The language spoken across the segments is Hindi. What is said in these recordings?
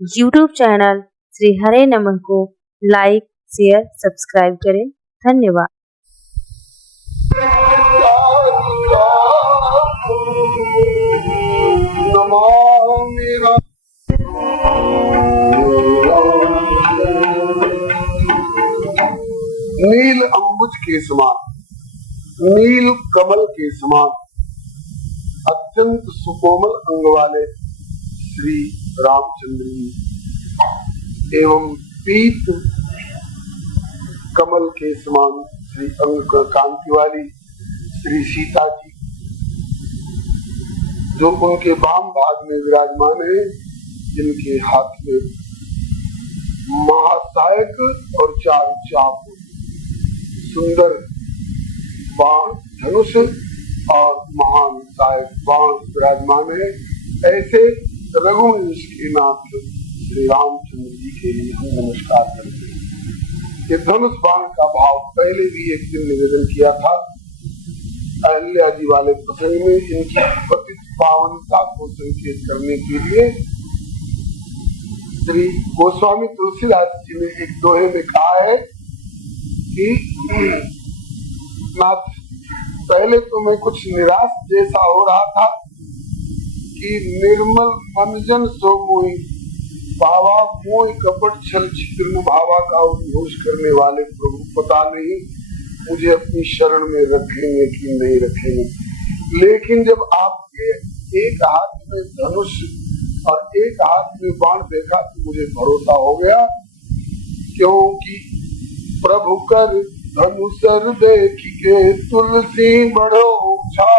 यूट्यूब चैनल श्री हरे नमः को लाइक, शेयर, सब्सक्राइब करें। धन्यवाद। नील अंबुज के समान, नील कमल के समान अत्यंत सुकोमल अंग वाले श्री रामचंद्र जी एवं पीत कमल के समान श्री अंग कांति वाली श्री सीता जी, जो उनके वाम भाग में विराजमान है, जिनके हाथ में महासायक और चार चाप सुंदर बाण धनुष और महान सहायक बाण विराजमान है। ऐसे रघुवंश के नाथ श्री रामचंद्र जी के लिए हम नमस्कार करते हैं। ये धनुष बाण का भाव पहले भी एक दिन निवेदन किया था। अहल्या जी वाले प्रसंग में इनकी पतित पावनता को संकेत करने के लिए श्री गोस्वामी तुलसीदास जी ने एक दोहे में कहा है कि नाथ, पहले तो मैं कुछ निराश जैसा हो रहा था कि निर्मल मनजन सो मोहि भावा मोह कपट छल छिद्र भावा का उद्घोष करने वाले प्रभु पता नहीं मुझे अपनी शरण में रखेंगे कि नहीं रखेंगे। लेकिन जब आपके एक हाथ में धनुष और एक हाथ में बाण देखा तो मुझे भरोसा हो गया, क्योंकि प्रभु कर धनुषर देख के तुलसी बढ़ो छा,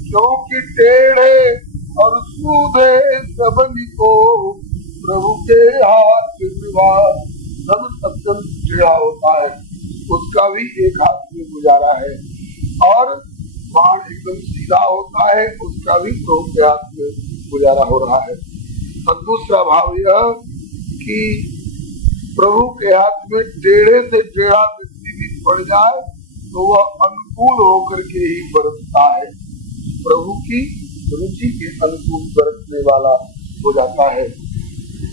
क्योंकि टेढ़े और सूधे सबनी को प्रभु के हाथ में धनुष अत्यंत टेढ़ा होता है, उसका भी एक हाथ में गुजारा है, और बाण एकदम सीधा होता है, उसका भी प्रभु के हाथ में गुजारा हो रहा है। और दूसरा भाव यह कि प्रभु के हाथ में टेढ़े से टेढ़ा व्यक्ति भी पड़ जाए तो वह अनुकूल होकर के ही बरतता है, प्रभु की रुचि के अनुकूल बरतने वाला हो जाता है।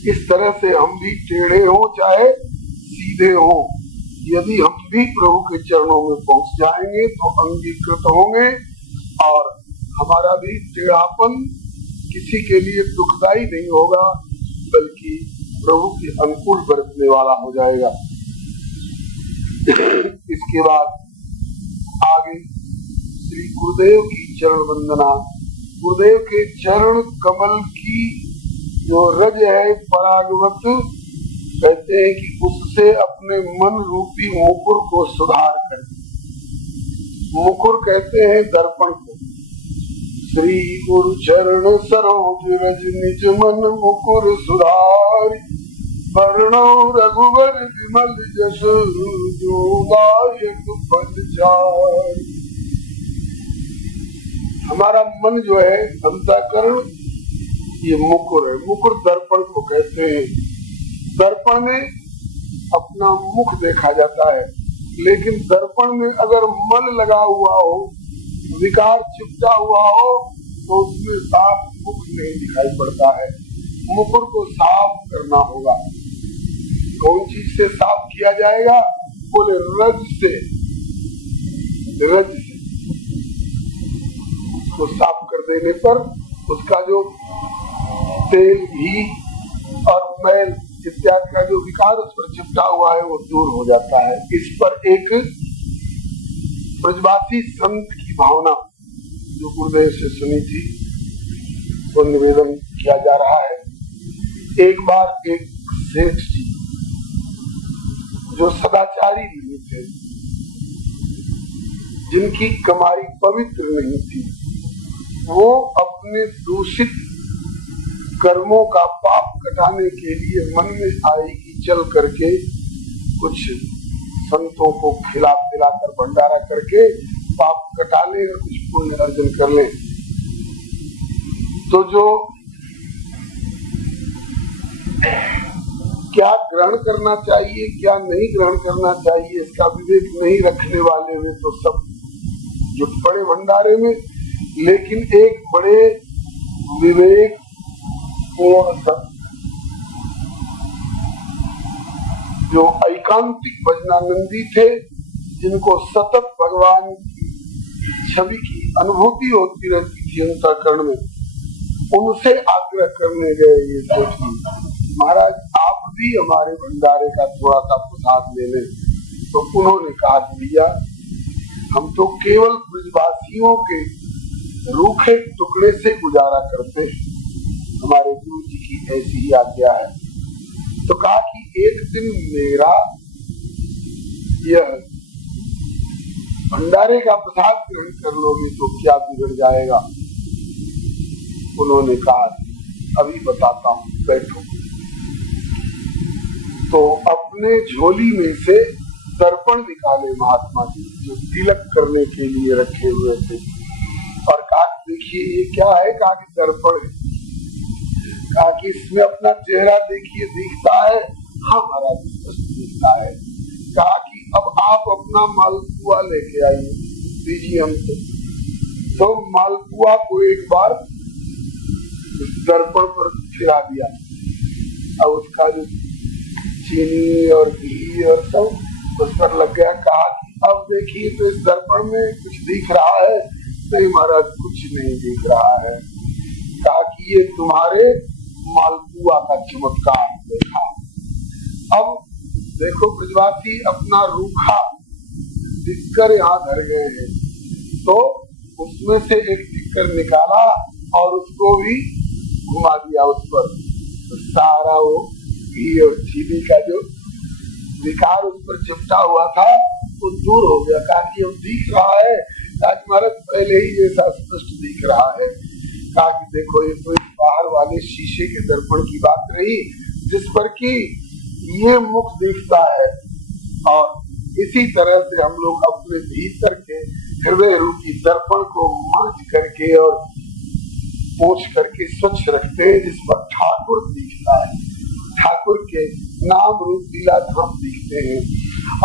इस तरह से हम भी टेढ़े हो चाहे सीधे हो, यदि हम भी प्रभु के चरणों में पहुंच जाएंगे तो अंगीकृत होंगे, और हमारा भी टेढ़ापन किसी के लिए दुखदायी नहीं होगा, बल्कि प्रभु के अनुकूल बरतने वाला हो जाएगा। इसके बाद आगे श्री गुरुदेव की चरण वंदना, गुरुदेव के चरण कमल की जो रज है परागवत, कहते हैं कि उससे अपने मन रूपी मुकुर को सुधार कर, मुकुर कहते हैं दर्पण को। श्री गुरु चरण सरोज रज निज मन मुकुर सुधार, वर्णो रघुवर विमल जस जो दायक फल चार। हमारा मन जो है अंतःकरण, ये मुकुर है, मुकुर दर्पण को कहते हैं। दर्पण में अपना मुख देखा जाता है, लेकिन दर्पण में अगर मल लगा हुआ हो, विकार चिपटा हुआ हो, तो उसमें साफ मुख नहीं दिखाई पड़ता है। मुकुर को साफ करना होगा। कौन चीज से साफ किया जाएगा? बोले रज से, रज से उसको साफ कर देने पर उसका जो तेल, घी और मैल इत्यादि का जो विकार उस पर चिपटा हुआ है वो दूर हो जाता है। इस पर एक ब्रजवासी संत की भावना जो गुरुदेव से सुनी थी वो निवेदन किया जा रहा है। एक बार एक सेठ जी जो सदाचारी नहीं थे, जिनकी कमाई पवित्र नहीं थी, वो अपने दूषित कर्मों का पाप कटाने के लिए मन में आई कि चल करके कुछ संतों को खिला पिलाकर भंडारा करके पाप कटा ले और कुछ पुण्य अर्जन कर ले। तो जो क्या ग्रहण करना चाहिए क्या नहीं ग्रहण करना चाहिए इसका विवेक नहीं रखने वाले वे तो सब जुट पड़े भंडारे में। लेकिन एक बड़े विवेक पूर्ण जो एकांतिक भजनानंदी थे, जिनको सतत भगवान की छवि की अनुभूति होती रहती थी अंतःकरण में, उनसे आग्रह करने गए ये सेठ महाराज, आप भी हमारे भंडारे का थोड़ा सा प्रसाद ले लें। तो उन्होंने कहा भैया, हम तो केवल ब्रजवासियों के रूखे टुकड़े से गुजारा करते हैं, हमारे गुरु जी की ऐसी ही आज्ञा है। तो कहा कि एक दिन मेरा यह भंडारे का प्रसाद ग्रहण कर लोगे तो क्या बिगड़ जाएगा। उन्होंने कहा अभी बताता हूँ, बैठो। तो अपने झोली में से दर्पण निकाले महात्मा जी, जो तिलक करने के लिए रखे हुए थे, और कहा देखिए ये क्या है। कहा कि दर्पण है। कहा कि इसमें अपना चेहरा देखिए, दिखता है? हाँ महाराज, दिखता है। कहा कि अब आप अपना मालपुआ लेके आइए, दीजिए हमको। तो मालपुआ को एक बार दर्पण पर फिरा दिया, अब उसका जो चीनी और घी और सब उस पर लग गया। कहा कि अब देखिए तो इस दर्पण में कुछ दिख रहा है? नहीं महाराज, कुछ नहीं दिख रहा है। कहा कि ये तुम्हारे मालपुआ का चमत्कार देखा। अब देखो ब्रजवासी अपना रूखा दिक्कर यहाँ धर गए हैं, तो उसमें से एक दिक्कर निकाला और उसको भी घुमा दिया उस पर। तो सारा वो घी और चीनी का जो विकार उस पर चिपटा हुआ था वो दूर हो गया। कहा कि अब दिख रहा है? कहा कि महाराज पहले ही जैसा स्पष्ट दिख रहा है। कहा कि देखो ये तो बाहर वाले शीशे के दर्पण की बात रही, जिस पर कि ये मुख दिखता है, और इसी तरह से हम लोग अपने भीतर के हृदय रूपी दर्पण को मांझ करके और पोंछ करके स्वच्छ रखते हैं, जिस पर ठाकुर दिखता है, ठाकुर के नाम रूप लीला धाम दिखते हैं।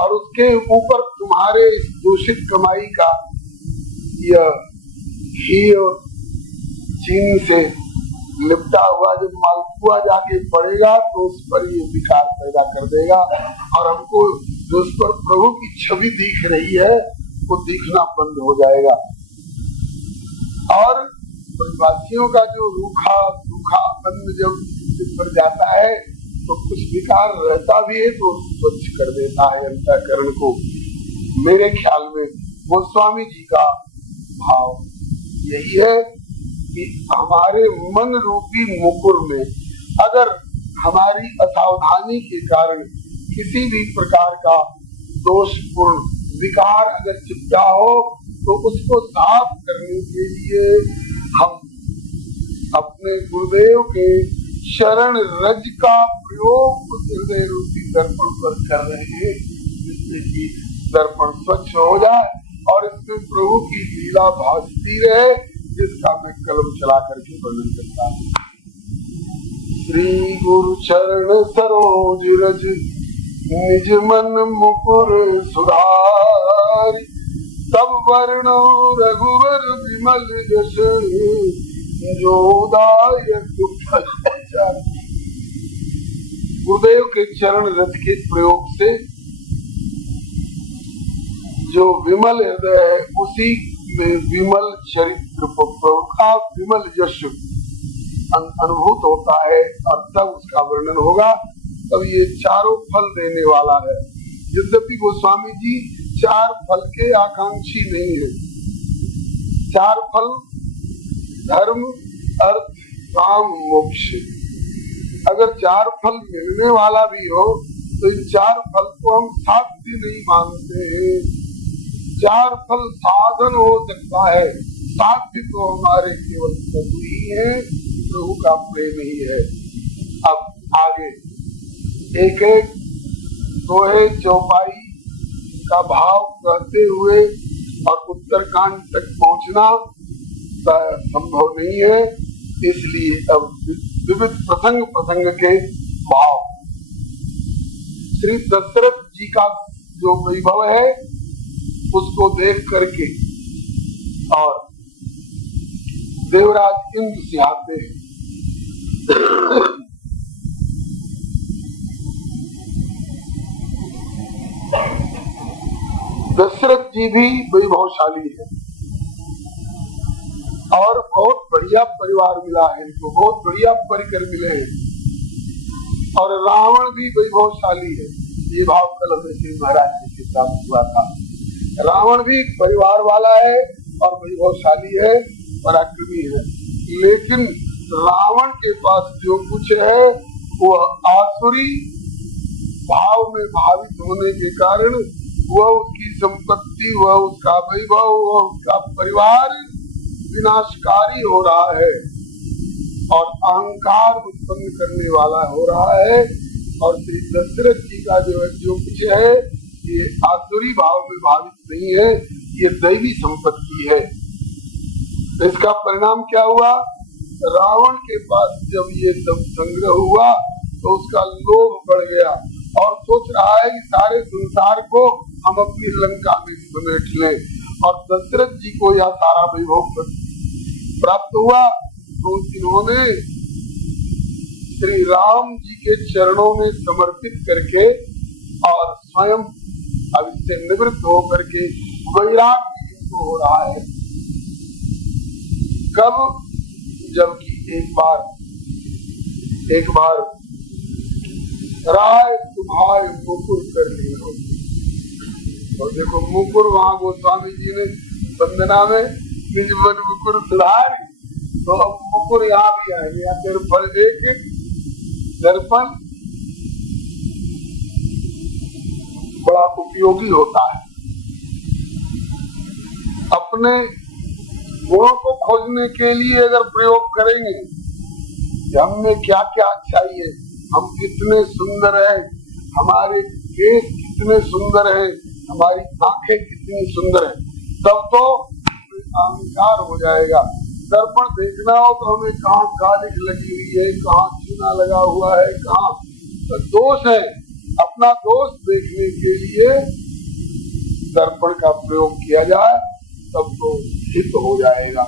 और उसके ऊपर तुम्हारे इस दूषित कमाई का यह घी और चीनी से लिपटा हुआ जब मालपुआ जाके पड़ेगा तो उस पर ये विकार पैदा कर देगा, और हमको जो उस पर प्रभु की छवि दिख रही है वो दिखना बंद हो जाएगा। और ब्रजवासियों का जो रूखा सूखा अन्न जब सिर पर जाता है तो कुछ विकार रहता भी है तो स्वच्छ कर देता है अंतःकरण को। मेरे ख्याल में गोस्वामी जी का भाव यही है कि हमारे मन रूपी मुकुर में अगर हमारी असावधानी के कारण किसी भी प्रकार का दोषपूर्ण विकार अगर चिपटा हो तो उसको साफ करने के लिए हम अपने गुरुदेव के शरण रज का प्रयोग हृदय रूपी दर्पण पर कर रहे हैं, जिससे कि दर्पण स्वच्छ हो जाए और इसमें प्रभु की लीला भासती रहे, जिसका मैं कलम चला करके वर्णन करता हूँ। श्री गुरु चरण सरोज रज निज मन मुकुर सुधार, तब वर्णो रघुवर विमल यश जोदायक। गुरुदेव के चरण रथ के प्रयोग से जो विमल हृदय है उसी में विमल चरित्र प्रभु का विमल यश अनुभूत होता है, और तब उसका वर्णन होगा। तब ये चारों फल देने वाला है। यद्यपि गोस्वामी जी चार फल के आकांक्षी नहीं है। चार फल धर्म अर्थ काम मोक्ष, अगर चार फल मिलने वाला भी हो तो इन चार फल को हम साध्य नहीं मानते हैं। चार फल साधन हो सकता है, साध्य तो हमारे केवल प्रभु ही है, प्रभु का प्रेम ही है। अब आगे एक एक दोहे चौपाई का भाव कहते हुए और उत्तरकांड तक पहुंचना संभव नहीं है, इसलिए अब विविध प्रसंग के भाव। श्री दशरथ जी का जो वैभव है उसको देख करके और देवराज इंद्र सिहाते हैं। दशरथ जी भी वैभवशाली है और बहुत बढ़िया परिवार मिला है इनको, बहुत बढ़िया परिकर मिले हैं। और रावण भी वैभवशाली है, ये भाव कल हमें श्री महाराज जी के साथ हुआ था। रावण भी परिवार वाला है और वैभवशाली है, पराक्रमी है, लेकिन रावण के पास जो कुछ है वो आसुरी भाव में भावित होने के कारण वह उसकी संपत्ति, वह उसका वैभव, वह उसका परिवार विनाशकारी हो रहा है और अहंकार उत्पन्न करने वाला हो रहा है। और श्री दशरथ जी का जो कुछ है ये आसुरी भाव में भावित नहीं है, ये दैवी संपत्ति है। इसका परिणाम क्या हुआ? रावण के पास जब ये सब संग्रह हुआ तो उसका लोभ बढ़ गया और सोच रहा है कि सारे संसार को हम अपनी लंका में समेट लें। और दशरथ जी को यह सारा वैभव प्राप्त हुआ तो इन्होंने श्री राम जी के चरणों में समर्पित करके और स्वयं अब इससे निवृत्त होकर के वैराग्य इनको हो रहा है। कब? जबकि एक बार राय तुम्हारे मुकुर कर लिया। और देखो मुकुर वहां गोस्वामी जी ने वंदना में निज मन मुकुर सुधारी, तो अब मुकुर यहाँ भी आएंगे। दर्पण, एक दर्पण बड़ा उपयोगी होता है। अपने गुणों को खोजने के लिए अगर प्रयोग करेंगे कि हमने क्या क्या चाहिए, हम कितने सुंदर हैं, हमारे केस कितने सुंदर हैं, हमारी आंखें कितनी सुंदर हैं, तब तो अहंकार हो जाएगा। दर्पण देखना हो तो हमें कहाँ कालिख लगी हुई है, कहाँ चूना लगा हुआ है, कहाँ तो दोष है, अपना दोष देखने के लिए दर्पण का प्रयोग किया जाए तब तो हित हो जाएगा।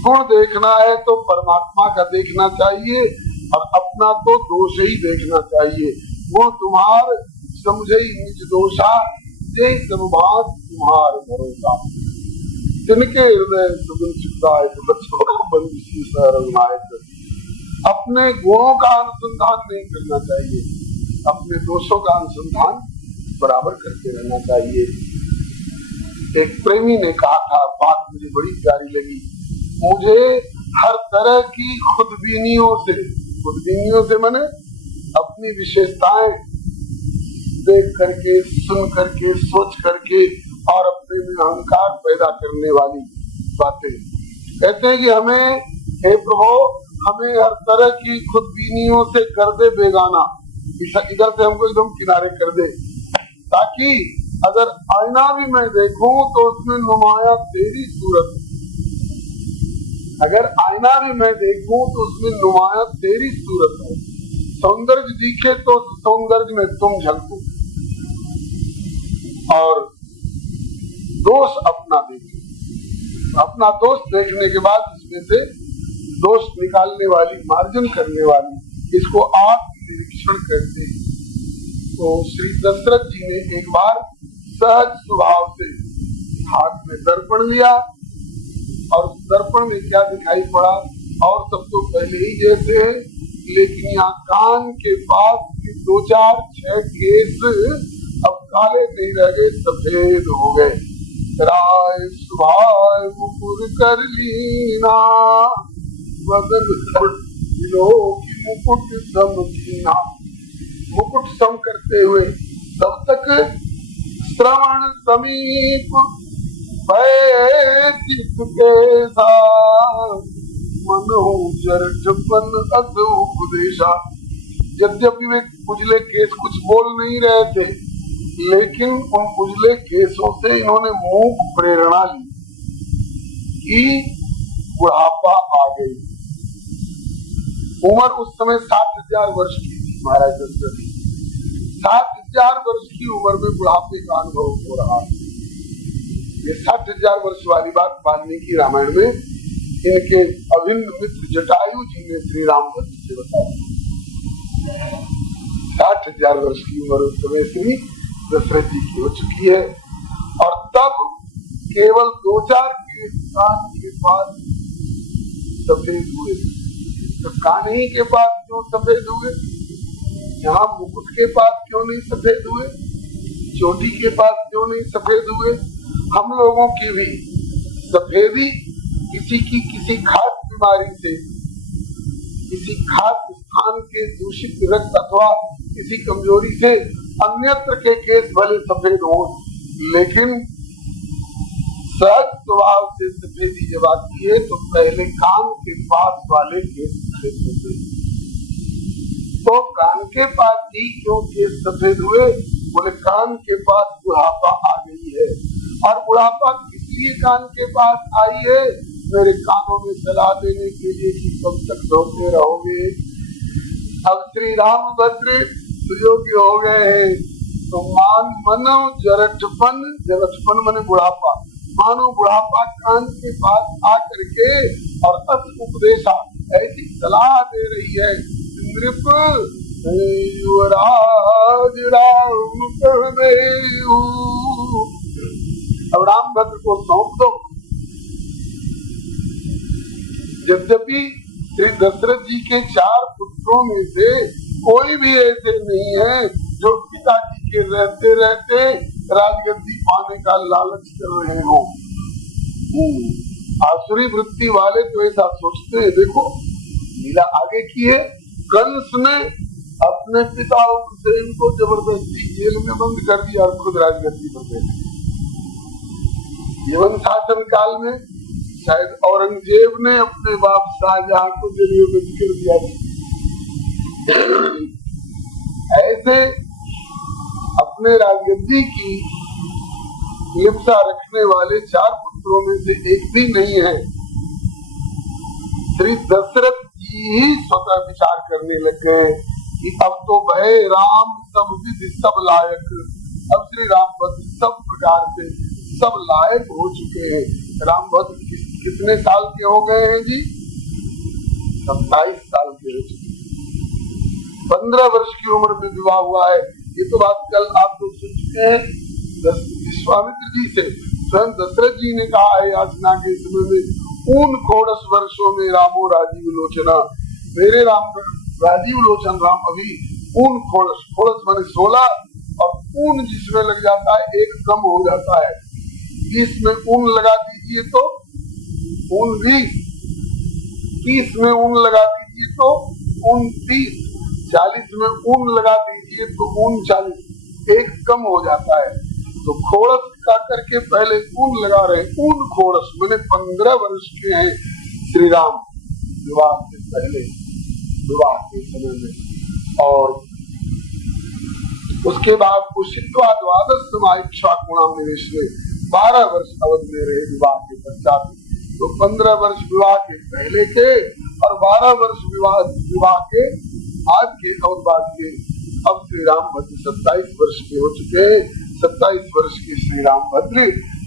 गुण देखना है तो परमात्मा का देखना चाहिए और अपना तो दोष ही देखना चाहिए। वो तुम्हार समझे निज दोषा, जे सब बात तुम्हार भरोसा। जिनके हृदय सुगन सुखदायक बच्चों बंसी सरनायक। अपने गुणों का अनुसंधान नहीं करना चाहिए, अपने दोषों का अनुसंधान बराबर करके रहना चाहिए। एक प्रेमी ने कहा था, बात मुझे बड़ी प्यारी लगी, मुझे हर तरह की खुदबीनियों से मैंने अपनी विशेषताएं देख करके, सुन करके, सोच करके और अपने में अहंकार पैदा करने वाली बातें। कहते हैं कि हमें, हे प्रभु, हमें हर तरह की खुदबीनियों से कर दे बेगाना, इधर से हमको एकदम किनारे कर दे, ताकि अगर आईना भी मैं देखूं तो उसमें नुमाया तेरी सूरत। अगर आईना भी मैं देखूं तो उसमें नुमाया तेरी सूरत हो। सौंदर्य दिखे तो सौंदर्य में तुम झलको और दोष अपना देखे। अपना दोष देखने के बाद इसमें से दोष निकालने वाली, मार्जन करने वाली, इसको आत्मनिरीक्षण कहते हैं। तो श्री दशरथ जी ने एक बार सहज स्वभाव से हाथ में दर्पण लिया और दर्पण में क्या दिखाई पड़ा, और सब तो पहले ही जैसे है, लेकिन यहाँ कान के पास की 2-4-6 केस अब काले नहीं रह गए, सफेद हो गए। राय सुभाय मुकुर कर लीना, बदन की मुकुट सम कीना। मुकुट सम करते हुए तब तक श्रवण समीप उपदेशा। यद्यपि वे उजले केस कुछ बोल नहीं रहे थे, लेकिन उन उजले केसों से इन्होंने मूक प्रेरणा ली कि बुढ़ापा आ गई। उम्र उस समय 60,000 वर्ष की थी। महाराज दशरथ 60,000 वर्ष की उम्र में बुढ़ापे का अनुभव हो रहा है। ये 60,000 वर्ष वाली बात वाल्मीकि रामायण में इनके अभिन्न मित्र जटायु जी ने श्री रामचंद्र से बताया। 60,000 वर्ष की उम्र उस समय श्री दशरथ जी की हो चुकी है और केवल 2-4 केस कान के पास सफेद हुए, तो कान ही के पास क्यों सफेद हुए? यहाँ मुकुट के पास क्यों नहीं सफेद हुए? चोटी के पास क्यों नहीं सफेद हुए? हम लोगों की भी सफेदी किसी की किसी खास बीमारी से, किसी खास स्थान के दूषित रक्त अथवा किसी कमजोरी से, अन्यत्र के केस भले सफेद हो, लेकिन सहज स्वभाव से सफेदी जब आती है तो पहले कान के पास वाले केस सफेद होते हैं। तो कान के पास ही क्यों केस सफेद हुए? बोले कान के पास बुढ़ापा आ गई है। और बुढ़ापा इसलिए कान के पास आई है, मेरे कानों में सलाह देने के लिए कि कब तक धोते रहोगे। अब श्री रामभद्र सुयोग्य हो गए हैं, तो मानो जरठपन माने बुढ़ापा, मानो बुढ़ापा कान के पास आ करके और अति उपदेशा ऐसी सलाह दे रही है, नृप युवराज राम कर देहु। अब रामभद्र को सौंप दो। यद्यपि श्री दशरथ जी के 4 पुत्रों में से कोई भी ऐसे नहीं है जो पिताजी के रहते रहते राजगद्दी पाने का लालच कर रहे हो। आसुरी वृत्ति वाले तो ऐसा सोचते हैं। देखो लीला आगे की है, कंस ने अपने पिता उग्रसेन को जबरदस्ती जेल में बंद कर दिया और खुद राजगद्दी पर बैठे। यवन शासन काल में शायद औरंगजेब ने अपने बाप शाहजहां को जेल में बंद कर दिया। ऐसे अपने राजगद्दी की लिप्सा रखने वाले 4 पुत्रों में से एक भी नहीं है। श्री दशरथ जी ही स्वतः विचार करने लग गए कि अब तो भय राम सब विधि सब लायक। अब श्री रामभद्र सब प्रकार से सब लायक हो चुके हैं। रामभद्र कितने साल के हो गए हैं जी? 27 साल के हो चुके। 15 वर्ष की उम्र में विवाह हुआ है। ये तो बात कल आप लोग सुन चुके हैं विश्वामित्र जी से। स्वयं दशरथ जी ने कहा है याचना के समय में, ऊन खोड़स वर्षों में रामो राजीव लोचना। मेरे राम राजीव लोचन राम अभी ऊन खोड़स, खोड़स माने 16 और ऊन जिसमें लग जाता है 1 कम हो जाता है। 20 में ऊन लगा दीजिए तो ऊन 20, 30 में ऊन लगा दीजिए तो ऊन 30, 40 में ऊन लगा दीजिए तो ऊन 40, 1 कम हो जाता है। तो खोड़स का करके पहले ऊन लगा रहे। ऊन खोड़स मैंने 15 वर्ष के हैं श्री राम विवाह से पहले, विवाह के समय में। और उसके बाद उषित्वा द्वादश समाइच्छा गुणाम निवेश में 12 वर्ष अवध में रहे विवाह के पश्चात। तो 15 वर्ष विवाह के पहले के और 12 वर्ष विवाह के आज के और बाद के। अब श्री रामभद्र 27 वर्ष के हो चुके हैं। 27 वर्ष के श्री रामभद्र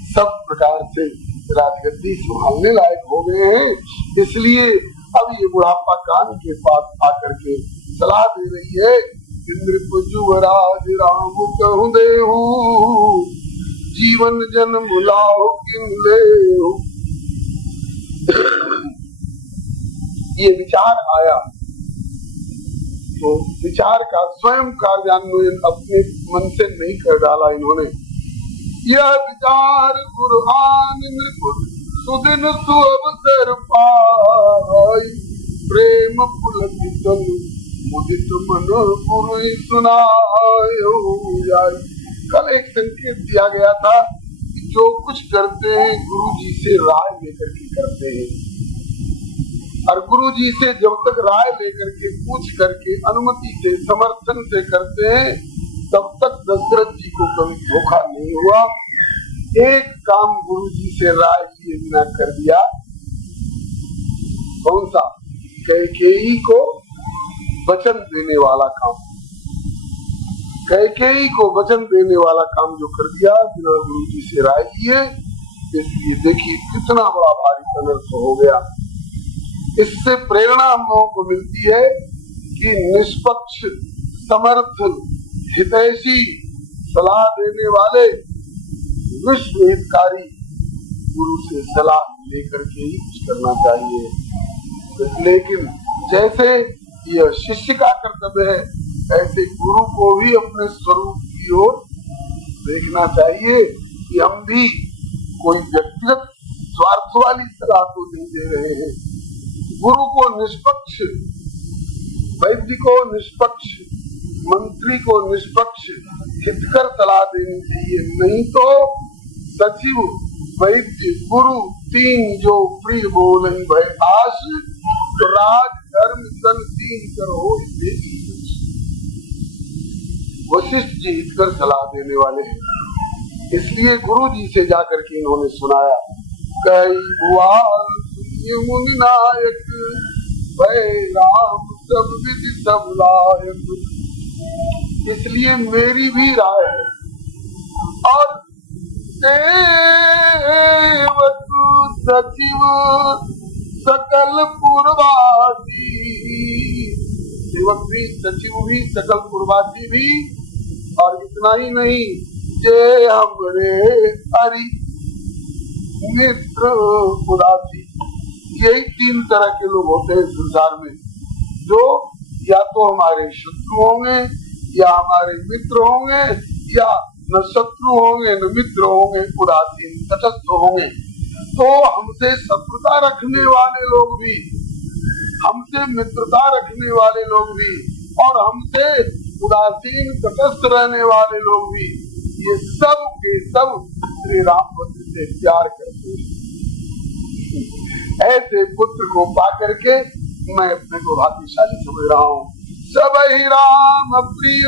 सब प्रकार से राजगद्दी संभालने लायक हो गए हैं। इसलिए अब ये बुढ़ापा कान के पास आकर के सलाह दे रही है, इंद्र युवराज राम कहूँ देहु, जीवन जन्म बुलाओ किन लेहु। ये विचार आया तो विचार का स्वयं कार्यान्वयन अपने मन से नहीं कर डाला इन्होंने। यह विचार गुरुआन नृपुर सुदिन सुअवसर पाई, प्रेम पुलकित मुदित मन पुरुष सुनायो जाय। कल एक संकेत दिया गया था कि जो कुछ करते हैं गुरु जी से राय लेकर के करते हैं, और गुरु जी से जब तक राय लेकर के पूछ करके अनुमति से समर्थन से करते हैं तब तक दशरथ जी को कभी धोखा नहीं हुआ। एक काम गुरु जी से राय लिए बिना कर दिया, कौन सा? कैकेयी को वचन देने वाला काम। कैकेयी को वचन देने वाला काम जो कर दिया बिना गुरु जी से राय लिए, इसलिए देखिए कितना बड़ा भारी अनर्थ हो गया। इससे प्रेरणा हम लोगों को मिलती है कि निष्पक्ष, समर्थ, हितैषी, सलाह देने वाले, विश्व हितकारी गुरु से सलाह लेकर के ही कुछ करना चाहिए। लेकिन जैसे यह शिष्य का कर्तव्य है, ऐसे गुरु को भी अपने स्वरूप की ओर देखना चाहिए कि हम भी कोई व्यक्तिगत स्वार्थ वाली सलाह तो नहीं दे रहे हैं। गुरु को निष्पक्ष, वैद्य को निष्पक्ष, मंत्री को निष्पक्ष हितकर सलाह देनी चाहिए। नहीं तो सचिव वैद्य गुरु तीन जो प्रिय बोलन भय आश, तो राज धर्म सन तीन करो। वशिष्ठ जी हितकर सलाह देने वाले हैं, इसलिए गुरु जी से जाकर के इन्होंने सुनाया, कई बुआर सुनिए मुनि नायक, भय राम सब विधि सब लायक। इसलिए मेरी भी राय है और सेवक सचिव सकल पुरवासी, सेवक भी सचिव भी सकल पुरवासी भी, और इतना ही नहीं, जे हमरे हरि मित्र उदासी। यही तीन तरह के लोग होते हैं संसार में, जो या तो हमारे शत्रु होंगे, या हमारे मित्र होंगे, या न शत्रु होंगे न मित्र होंगे, उदासीन तटस्थ होंगे। तो हमसे शत्रुता रखने वाले लोग भी, हमसे मित्रता रखने वाले लोग भी, और हमसे उदासीन तटस्थ रहने वाले लोग भी, ये सब के सब श्री राम भक्त से प्यार करते हैं। ऐसे पुत्र को पा करके मैं अपने को भाग्यशाली समझ रहा हूँ। सब ही राम प्रिय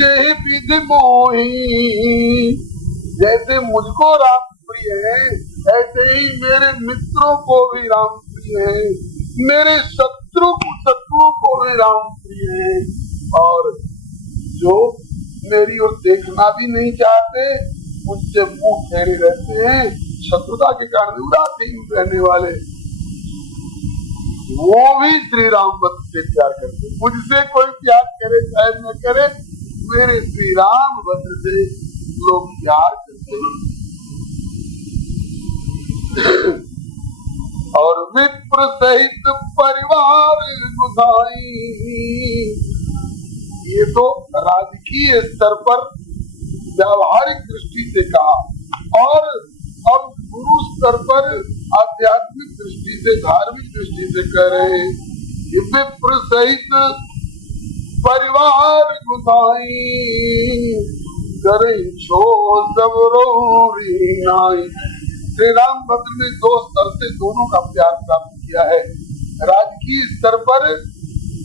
यही विधि मोही, जैसे मुझको राम प्रिय है, ऐसे ही मेरे मित्रों को भी राम प्रिय है, मेरे शत्रुओं को भी राम प्रिय है। और जो मेरी ओर देखना भी नहीं चाहते, मुझसे मुंह फेरे रहते हैं, शत्रुता के कारण उदासीन रहने वाले, वो भी श्री राम भक्त से प्यार करते। मुझसे कोई प्यार करे चाहे न करे, मेरे श्री राम भक्त से लोग प्यार करते हैं। और विप्र सहित परिवार गुसाई, ये तो राजकीय स्तर पर व्यावहारिक दृष्टि से कहा, और अब गुरु स्तर पर आध्यात्मिक दृष्टि से, धार्मिक दृष्टि से कह रहे हैं। विप्र सहित परिवार गुसाई, करे छो सब रोरी नाई। श्री राम भक्त ने दो स्तर से दोनों का प्यार प्राप्त किया है। राजकीय स्तर पर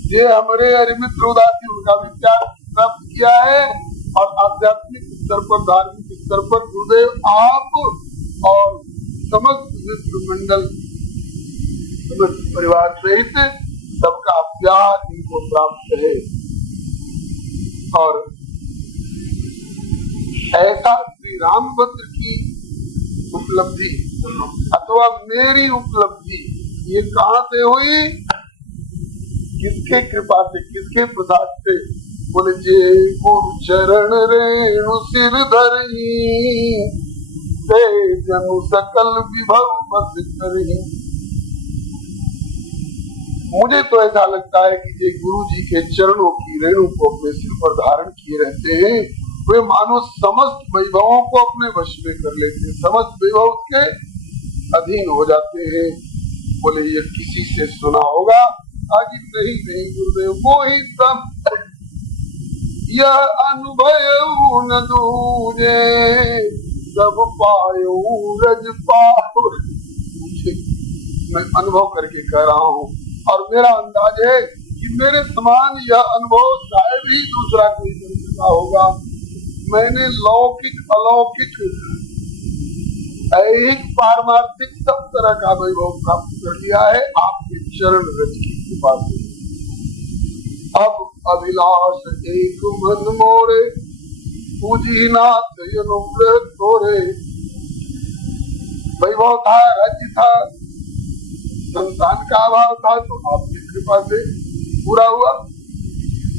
ये हमारे हरिमित्र उदासी, उनका भी प्यार प्राप्त किया है, और आध्यात्मिक स्तर पर, धार्मिक स्तर पर गुरुदेव आप और समस्त मित्र मंडल, समस्त परिवार सहित सबका प्यार इनको प्राप्त है। और ऐसा श्री रामभद्र की उपलब्धि अथवा मेरी उपलब्धि ये कहाँ से हुई, किसके कृपा से, किसके प्रसाद से? बोले जे गुरु चरण रेणु सिर धरही, ते जनु सकल विभव बस करही। मुझे तो ऐसा लगता है कि ये गुरु जी के चरणों की रेणु को अपने सिर पर धारण किए रहते हैं, वे मानो समस्त वैभवों को अपने वश में कर लेते हैं, समस्त वैभव के अधीन हो जाते हैं। बोले ये किसी से सुना होगा? आगे नहीं गुरुदेव वो ही सब यह अनुभव न दूजे, सब पायो रज पाओ। मैं अनुभव करके कह रहा हूँ, और मेरा अंदाज है कि मेरे समान यह अनुभव शायद ही दूसरा कोई कर सकता होगा। मैंने लौकिक, अलौकिक, ऐहिक, पारमार्थिक सब तरह का वैभव प्राप्त कर लिया है आपके चरण रज की कृपा से। अब अभिलाष एक मन मोरे, पूजी नाथ अनुग्रह तोरे। वैभव था, राज्य था, संतान का अभाव था, तो आपकी कृपा से पूरा हुआ।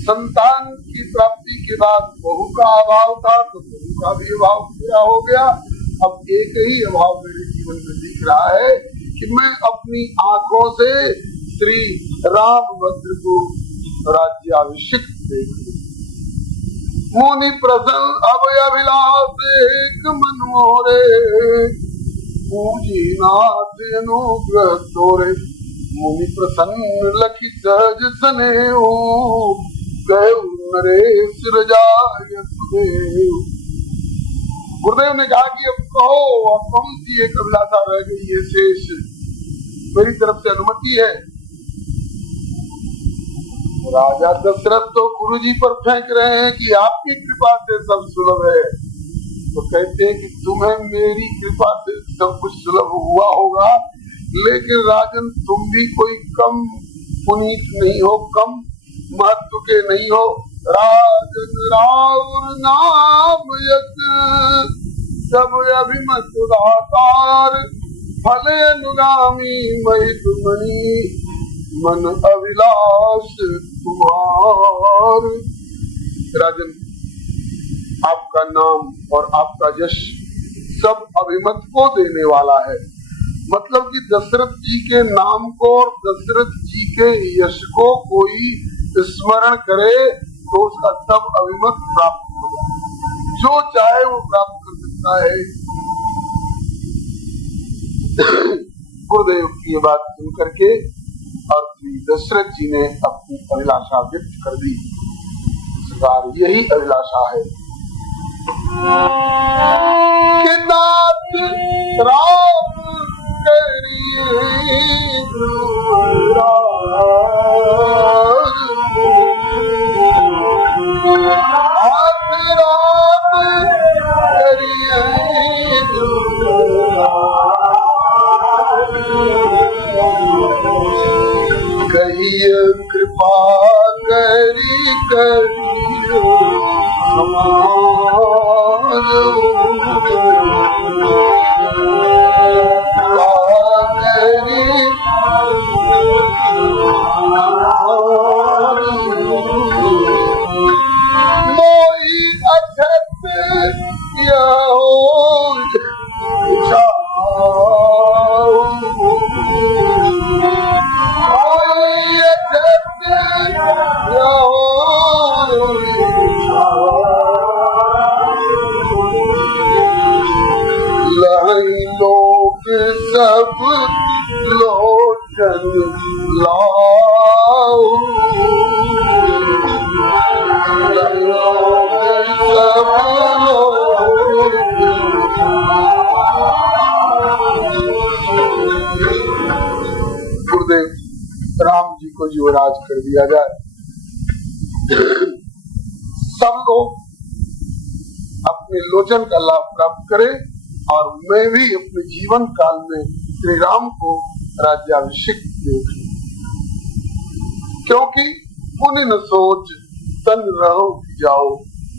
संतान की प्राप्ति के बाद बहू का अभाव था, तो बहू का भी अभाव पूरा हो गया। अब एक ही अभाव मेरे जीवन में दिख रहा है कि मैं अपनी आंखों से श्री रामभद्र को राज्याभिषिक्त देखूं। मुनि प्रसन्न अभय अभिलाष एक मन मोरे, पूजी नाथ अनुग्रह तोरे। मुनि प्रसन्न लखी सहज स्नेहु, कहु नरेश रजाय सुदेव। गुरुदेव ने कहा कि अब कहो अब कौन सी एक अभिलाषा रह गई है शेष, मेरी तरफ से अनुमति है। राजा दशरथ तो गुरु जी पर फेंक रहे हैं कि आपकी कृपा से सब सुलभ है, तो कहते हैं कि तुम्हें मेरी कृपा से सब कुछ सुलभ हुआ होगा, लेकिन राजन तुम भी कोई कम पुनीत नहीं हो, कम महत्व के नहीं हो। राजन राउर नाम यक सब अभिमत दातार, फले अनुगामी महितमणि मन अभिलाष तुम्हार। राजन आपका नाम और आपका यश सब अभिमत को देने वाला है। मतलब कि दशरथ जी के नाम को और दशरथ जी के यश को कोई स्मरण करे तो उसका सब अभिमत प्राप्त होगा, जो चाहे वो प्राप्त कर सकता है। गुरुदेव की ये बात सुन करके और श्री दशरथ जी ने अपनी अभिलाषा व्यक्त कर दी। सरकार यही अभिलाषा है कि नाथ राम कहिए कृपा करी करी मोई अछत लोग सब लोचन लाओ, गुरुदेव राम जी को युवराज कर दिया जाए, सब लोग अपने लोचन का लाभ प्राप्त करें और मैं भी अपने जीवन काल में श्री राम को राज्याभिषिक्त देखूं, क्योंकि पुण्य न सोच तन रहो जाओ।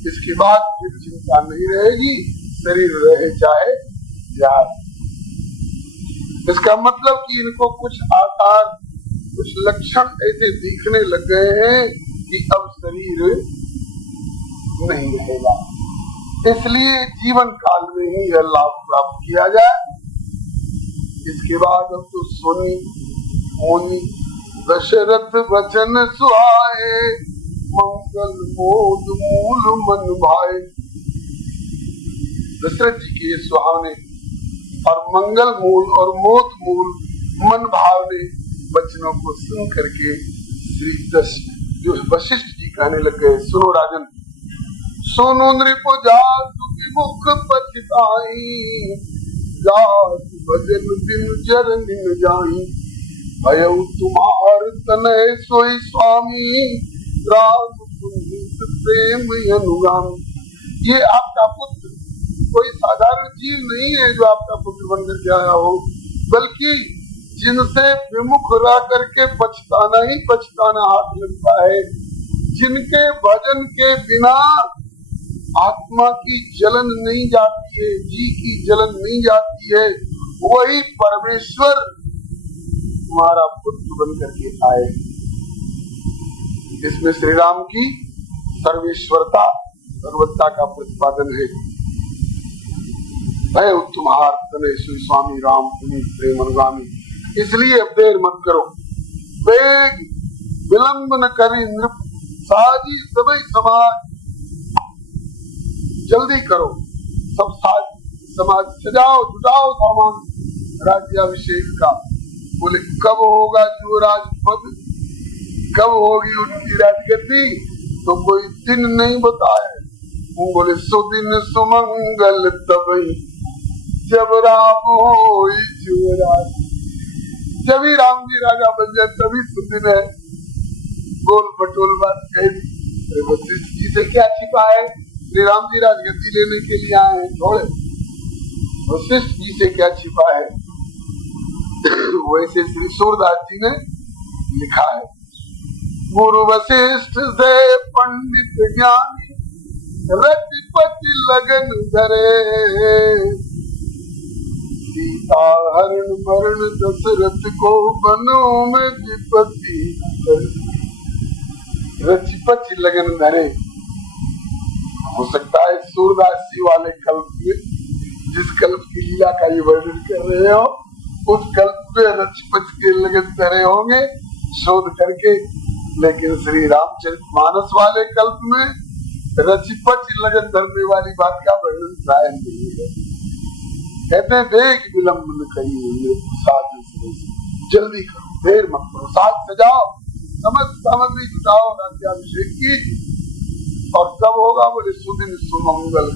इसके बाद फिर चिंता नहीं रहेगी, शरीर रहे चाहे यार। इसका मतलब कि इनको कुछ आकार कुछ लक्षण ऐसे दिखने लग गए हैं कि अब शरीर नहीं रहेगा, इसलिए जीवन काल में ही यह लाभ प्राप्त किया जाए। इसके बाद अब तो सोनी मोनी दशरथ वचन सुहाए, मंगल मोद मूल मन भाए। दशरथ जी के सुहावने और मंगल मूल और मोद मूल मन भावने वचनों को सुन करके श्री वशिष्ठ जी कहने लग गए, सुनो राजन, सुनो नृप जातु की मुख पतिताई, जात भजन बिन जर निन जाई, भयउ तुम्हार तनय सोई स्वामी, राम पुनीत प्रेम अनुगामी। ये आपका पुत्र कोई साधारण जीव नहीं है जो आपका पुत्र बनकर के आया हो, बल्कि जिनसे विमुख रह करके पछताना ही पछताना हाथ लगता है, जिनके भजन के बिना आत्मा की जलन नहीं जाती है, जी की जलन नहीं जाती है, वही परमेश्वर हमारा पुत्र बनकर के आए। इसमें श्री राम की सर्वेश्वरता सर्वत्ता का प्रतिपादन है। भय तुम्हार तने श्री स्वामी राम पुनीत प्रेम अनुगामी। इसलिए अब देर मत करो, वेग विलंब न करी नृप साजी सभी समाज। जल्दी करो, सब समाज सजाओ जुटाओ सामान राज्याभिषेक का। बोले कब होगा युवराज पद, कब होगी उनकी राजगद्दी, तो कोई दिन नहीं बताए। बोले सुदिन सुमंगल तबई जब राम हो युवराज। जब ही राम जी राजा बन जाए तभी सुदिन है। गोल पटोल बात कह दी। वशिष्ठ जी से क्या छिपा है, श्री राम जी राजगद्दी लेने के लिए आए हैं थोड़े, वशिष्ठ जी से क्या छिपा है। वैसे श्री सूरदास जी ने लिखा है, गुरु वशिष्ठ से पंडित ज्ञानी रतिपति लगन धरे। सीता हरण मरण दशरथ को बनो में विपत्ति रतिपति लगन धरे। हो सकता है सूरदास जी वाले कल्प में, जिस कल्प की लीला का ये वर्णन कर रहे हो, उस कल्प में रतिपति के लगन धरे होंगे शोध करके। लेकिन श्री रामचरितमानस वाले कल्प में रतिपति लगन धरने वाली बात का वर्णन शायद नहीं है। कहते वेग विलंब न करिए, जल्दी करो, देर मत करो, साथ सजाओ, समस्त सामग्री जुटाओ राज्याभिषेक की। और कब होगा, बोले सुदिन सुमंगल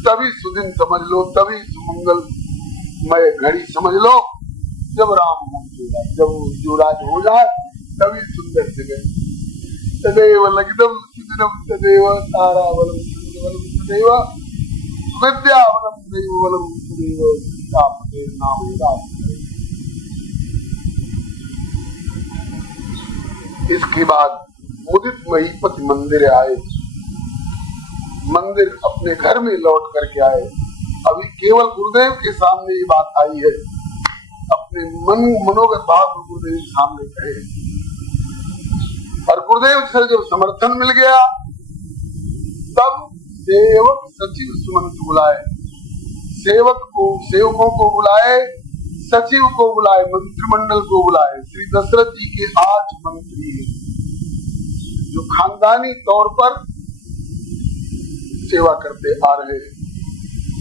तभी सुदिन समझ लो, तभी सुमंगल मैं घड़ी समझ लो जब राम हो जाए, जब युवराज हो जाए तभी सुंदर जगह। तदेव लग्नम सुदिनम तदेव तारावलम तदेव विद्यावलम देववलम तदेव सीतापते नाम राम। इसके बाद मुदित महीपति मंदिर आए, मंदिर अपने घर में लौट करके आए। अभी केवल गुरुदेव के सामने ये बात आई है, अपने मनोगत भाव गुरुदेव के सामने कहे। और गुरुदेव से जब समर्थन मिल गया तब सेवक सचिव सुमंत बुलाए, सेवकों को बुलाए, सचिव को बुलाए, मंत्रिमंडल को बुलाए। श्री दशरथ जी के 8 मंत्री जो खानदानी तौर पर सेवा करते आ रहे हैं,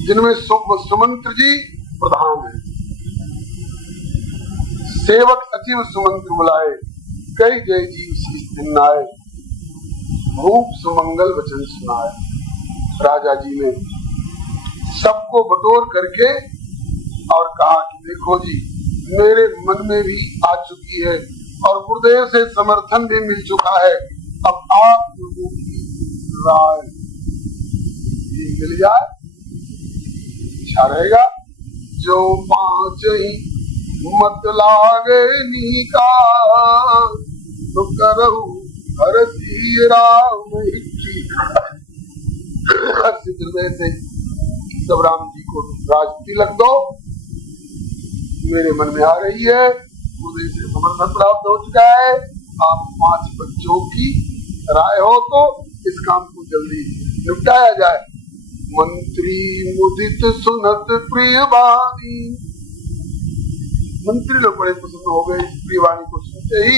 जिनमें सुमंत्र जी प्रधान है। सेवक सचिव सुमंत्र बुलाए, कई जय जी शीश दिन आए, रूप सुमंगल वचन सुनाए। राजा जी ने सबको बटोर करके और कहा कि देखो जी, मेरे मन में भी आ चुकी है और गुरुदेव से समर्थन भी मिल चुका है। अब आप लोगों की राय मिल जाए अच्छा रहेगा। जो 5 ही मत लागे नीका तो करहु भरती राम हृदय से सब राम जी को राज तिलक दो, मेरे मन में आ रही है, मुझे से समर्थन प्राप्त हो चुका है। आप 5 बच्चों की राय हो तो इस काम को जल्दी निपटाया जाए। मंत्री मुदित सुनत प्रिय वाणी, मंत्री लोग बड़े प्रसन्न हो गए इस प्रिय वाणी को सुनते ही।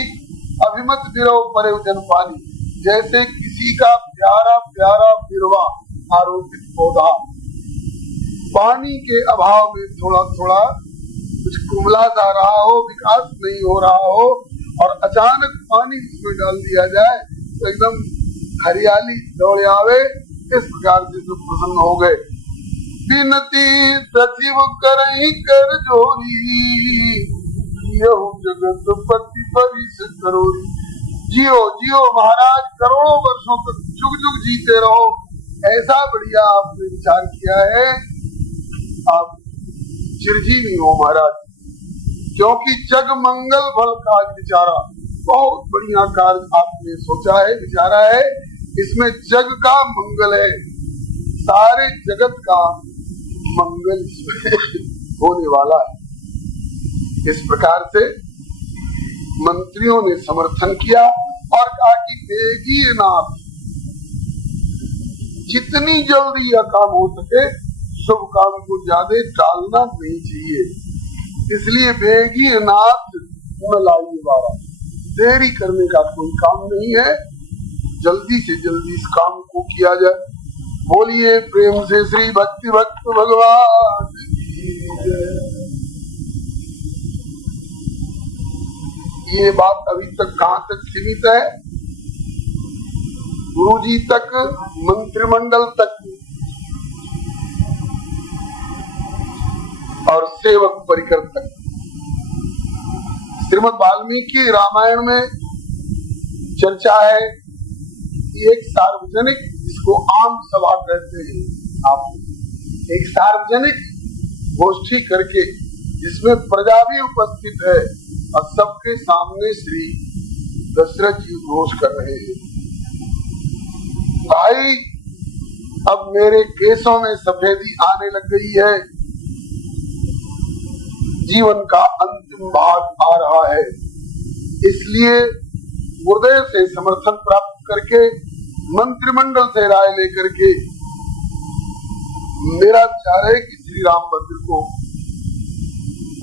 अभिमत बिरव परे जन पानी, जैसे किसी का प्यारा प्यारा बिरवा आरोपित पौधा पानी के अभाव में थोड़ा थोड़ा कुछ कुमला सा रहा हो, विकास नहीं हो रहा हो, और अचानक पानी इसमें डाल दिया जाए तो एकदम हरियाली दौड़ आवे। इस प्रकार से सब प्रसन्न हो गए। विनती सचिव करई कर जोरी, जगत पति परिस करोरी। जियो जियो महाराज, करोड़ों वर्षों तक जुग जुग जीते रहो, ऐसा बढ़िया आपने विचार किया है। आप चिरजीवी हो महाराज, क्योंकि जग मंगल फल काज विचारा, बहुत बढ़िया कार्य आपने सोचा है, विचारा है। इसमें जग का मंगल है, सारे जगत का मंगल होने वाला है। इस प्रकार से मंत्रियों ने समर्थन किया और कहा कि बेगिए नाथ, जितनी जल्दी यह काम हो सके शुभ काम को ज्यादा टालना नहीं चाहिए। इसलिए बेगी नाथ न लाइए बारा, देरी करने का कोई काम नहीं है, जल्दी से जल्दी इस काम को किया जाए। बोलिए प्रेम से श्री भक्ति भक्त भगवान की जय। ये बात अभी तक कहाँ तक सीमित है? गुरुजी तक, मंत्रिमंडल तक और सेवक परिकर तक। श्रीमद् वाल्मीकि रामायण में चर्चा है कि एक सार्वजनिक, जिसको आम सभा कहते हैं, आप एक सार्वजनिक गोष्ठी करके जिसमें प्रजा भी उपस्थित है और सबके सामने श्री दशरथ जी घोष कर रहे हैं, भाई अब मेरे केसों में सफेदी आने लग गई है, जीवन का अंतिम भाग आ रहा है, इसलिए गुरुदेव से समर्थन प्राप्त करके, मंत्रिमंडल से राय लेकर के मेरा विचार है कि श्री रामभद्र को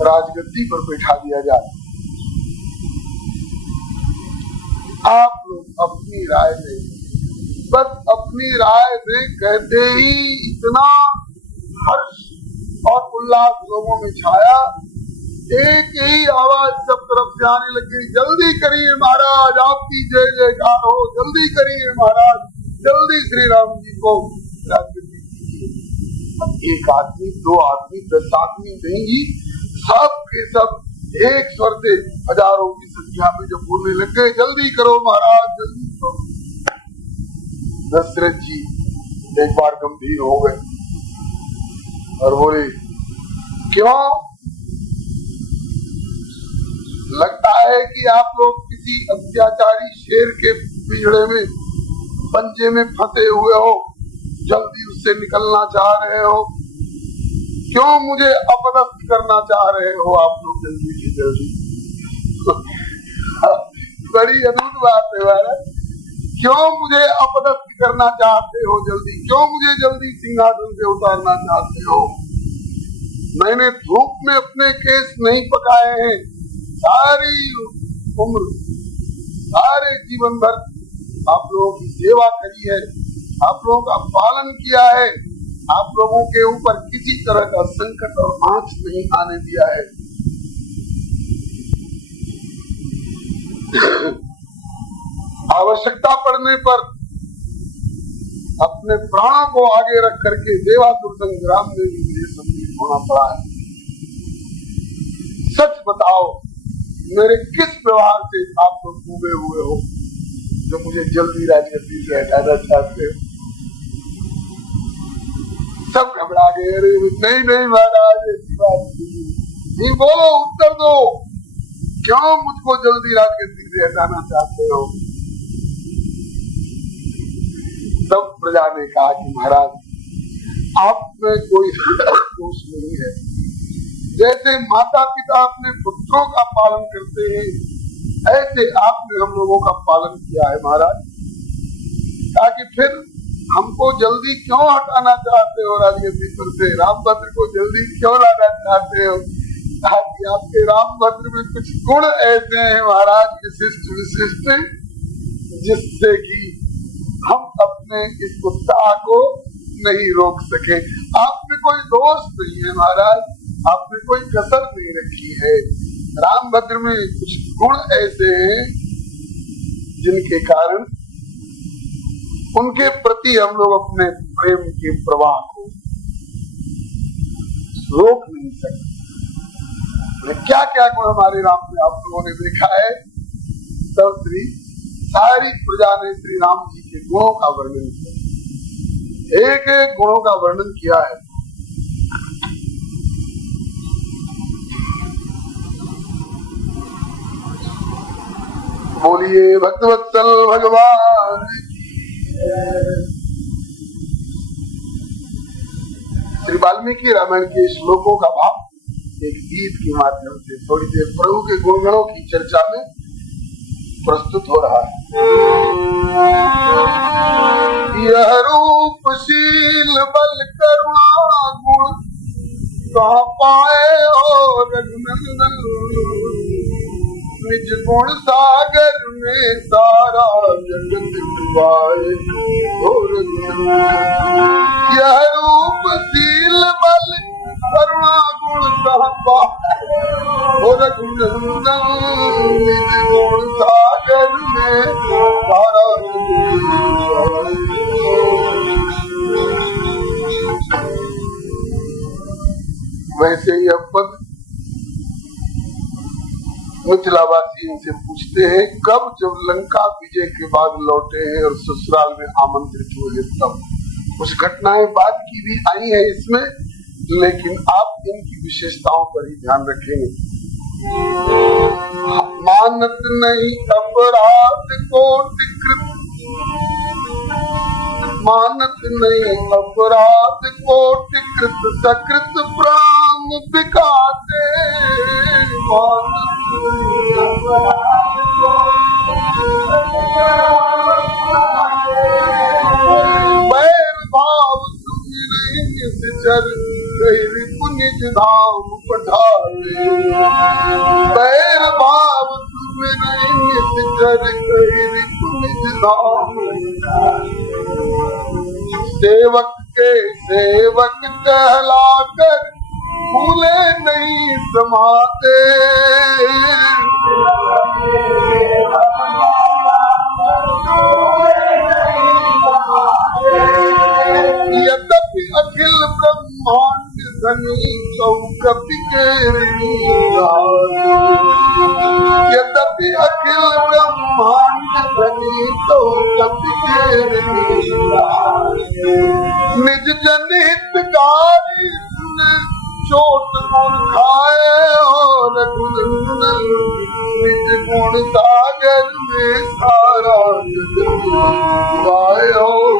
राजगद्दी पर बैठा दिया जाए। आप लोग अपनी राय दें, बस अपनी राय दें। कहते ही इतना हर्ष और उल्लास लोगों में छाया, एक ही आवाज सब तरफ से आने लगी, जल्दी करिए महाराज, आपकी जय जयकार हो, जल्दी करिए महाराज, जल्दी श्री राम जी को राजगद्दी दीजिए। अब एक आदमी, दो आदमी, 10 आदमी नहीं, सब के सब एक स्वर से हजारों की संख्या में जब बोलने लग गए, जल्दी करो महाराज, जल्दी करो। दशरथ जी एक बार गंभीर हो गए और बोले, क्यों? लगता है कि आप लोग किसी अत्याचारी शेर के पिंजड़े में, पंजे में फंसे हुए हो, जल्दी उससे निकलना चाह रहे हो। क्यों मुझे अपदस्थ करना चाह रहे हो आप लोग जल्दी से जल्दी? बड़ी अद्भुत बात है महाराज, क्यों मुझे अपदस्थ करना चाहते हो जल्दी? क्यों मुझे जल्दी सिंहासन से उतारना चाहते हो? मैंने धूप में अपने केस नहीं पकाए हैं, सारी उम्र, सारे जीवन भर आप लोगों की सेवा करी है, आप लोगों का पालन किया है, आप लोगों के ऊपर किसी तरह का संकट और आंच नहीं आने दिया है। आवश्यकता पड़ने पर अपने प्राणों को आगे रख करके देवासुर संग्राम में भी मुझे सम्मिलित होना पड़ा है। सच बताओ, मेरे किस व्यवहार से आप लोग डूबे हुए हो जो मुझे जल्दी राजगद्दी से हटाना चाहते हो? सब घबरा गए, अरे नहीं नहीं महाराज, ऐसी बात नहीं, बोलो, उत्तर दो, क्यों मुझको जल्दी राजगद्दी से हटाना चाहते हो? तब प्रजा ने कहा कि महाराज आप में कोई दोष नहीं है, जैसे माता पिता अपने पुत्रों का पालन करते हैं, ऐसे आपने हम लोगों का पालन किया है महाराज, ताकि फिर हमको जल्दी क्यों हटाना चाहते हो राजगद्दी पर से? रामभद्र को जल्दी क्यों लाना चाहते हो? ताकि आपके रामभद्र में कुछ गुण ऐसे हैं महाराज, विशिष्ट विशिष्ट, जिससे कि हम अपने इस उत्साह को नहीं रोक सके। आप में कोई दोष नहीं है महाराज, आपने कोई कसर नहीं रखी है। रामभद्र में कुछ गुण ऐसे हैं जिनके कारण उनके प्रति हम लोग अपने प्रेम के प्रवाह को रोक नहीं सकते। क्या क्या गुण हमारे राम में आप लोगों ने देखा है? तब सारी प्रजा ने श्री राम जी के गुणों का वर्णन किया, एक एक गुणों का वर्णन किया है। बोलिए भक्तवत्सल भगवान। श्री वाल्मीकि रामायण के श्लोकों का भाव एक गीत के माध्यम से थोड़ी देर प्रभु के गुणगणों की चर्चा में प्रस्तुत हो रहा है। यह रूपशील बल करुणा गुण कहाँ पाए हो रघुनंदन, निज गुण सागर में सारा जगत डुबाए हो रघुनंदन। यह रूप शील बल करुणा गुण कहाँ पाए हो रघुनंदन, निज गुण सागर में सारा जगत डुबाए। वैसे यह पद मिथिलावासी इनसे पूछते हैं कब, जब लंका विजय के बाद लौटे हैं और ससुराल में आमंत्रित हुए तब। कुछ घटनाएं बाद की भी आई है इसमें, लेकिन आप इनकी विशेषताओं पर ही ध्यान रखेंगे। मानत नहीं अपराध कोटि कृत, मानत नहीं अपराध कोटि कृत, सकृत प्राण बिकाते। मानत नहीं अपराध बैर भाव सुमिरहि सिचर, कहि पुनिज धाम पठारे। बैर भाव सुमिरहि सिचर, कहि पुनिज धाम। सेवक के सेवक कहलाकर भूले नहीं समाते। यद्यपि अखिल ब्रह्मांड धनी तो कपि केरनी, यद्यपि अखिल ब्रह्मांड धनी तो कपि केरनी। निज जनहितकारी सुने चोट गुण खाए और रघुनंदन, निज गुण सागर में सारा जगत डुबाए और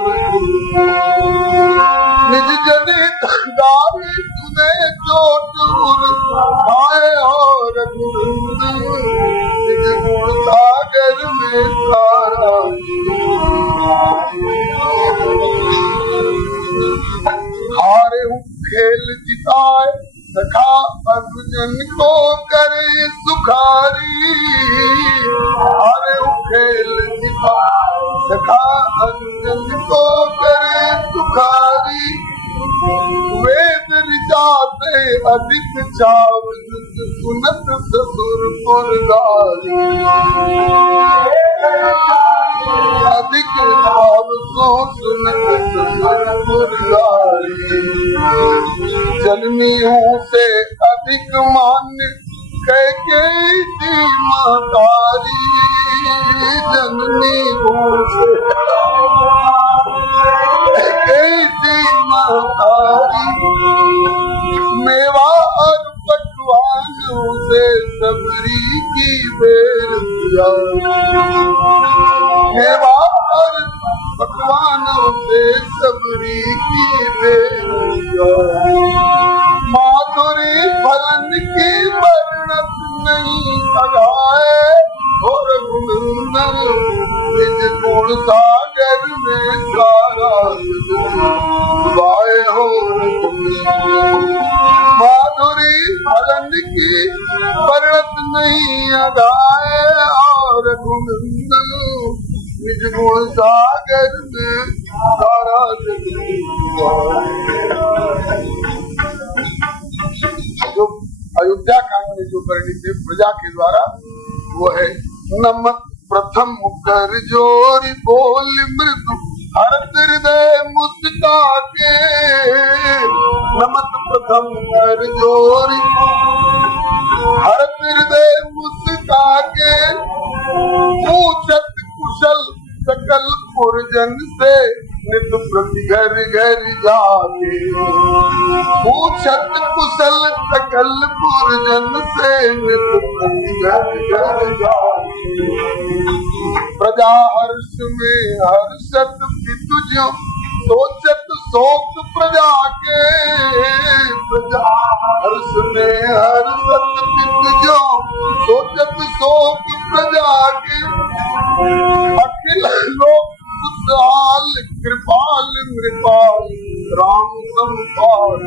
निज जनहितकारी सुने चोट गुण खाए और रघुनंदन, निज गुण सागर में सारा हारे हूँ खेल जिताए सखा अर्जुन को करे सुखारी। हारे हूँ खेल जिताए सखा अर्जुन को करे सुखारी। वेद रिजाते अधिक चाव सुनत ससुर पुरगारी। अधिक भाव को सुनत ससुर पुरगारी। जननी हूँ से अधिक मान्य कैकेयी थी महतारी। जननी हूँ से कैकेयी थी महतारी। मेवा और पकवान से सबरी की बेर दिया। मेवा और पकवान से सबरी की बेर दिया। माधुरी फलन की वर्णत नहीं लगाए और रघुनंदन, निज गुण सागर में सारा डुबाए हो रघुनंदन। माधुरी फलन की वर्णत नहीं लगाए और रघुनंदन, निज गुण सागर में सारा जो अयोध्या कांड में जो वर्णित है प्रजा के द्वारा वो है नमत प्रथम कर जोरी बोल मृदु हरत हृदय मुस्का के। नमत प्रथम कर जोरी हरत हृदय मुस्का के। पूछत कुशल सकल पुरजन से नित प्रति घर घर जाके। पूछत कुशल सकल पुरजन से नित प्रति घर घर जाके। प्रजा हर्ष में हर्षत तुझो सोचत शोक प्रजा के। प्रजा हर्ष में हर्षत तुझो सोचत शोक प्रजा के। अखिल लोक खुशहाल कृपाल कृपाल राम संपाल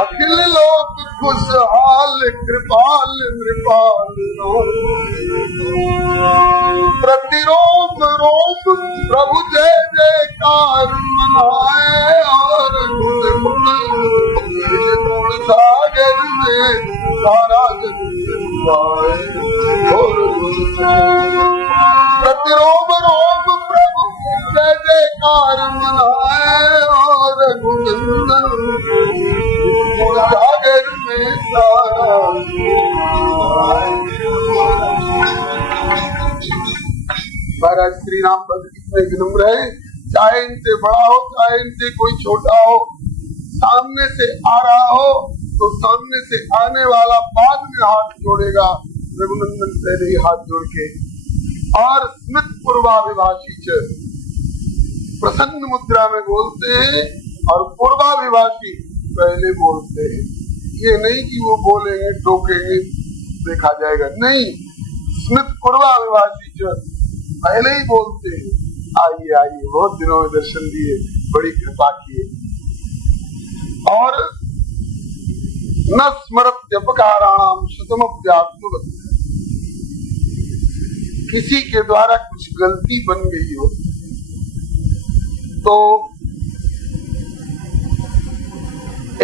अखिल लोक खुशहाल कृपाल नृपाल प्रतिरोम रोम प्रभु जय जयकार मनाए और गुण सागर में सारा जग और प्रतिरोम रोम प्रभु जय जयकार मनाए और गुणनंदन सागर में सारा महाराज श्री राम भक्त कितने विनम्र है, चाहे इनसे बड़ा हो चाहे इनसे कोई छोटा हो, सामने से आ रहा हो तो सामने से आने वाला बाद में हाथ जोड़ेगा, रघुनंदन पहले ही हाथ जोड़ के। और स्मित पूर्वाभिभाषी प्रसन्न मुद्रा में बोलते हैं और पूर्वाभिभाषी पहले बोलते हैं। ये नहीं कि वो बोलेंगे टोकेंगे देखा जाएगा, नहीं, स्मित पूर्वाभिभाषी पहले ही बोलते हैं। आइए आइए, बहुत दिनों में दर्शन दिए, बड़ी कृपा किए। और न स्मरत्यपकाराणाम शतमप्यात्मवत्, किसी के द्वारा कुछ गलती बन गई हो तो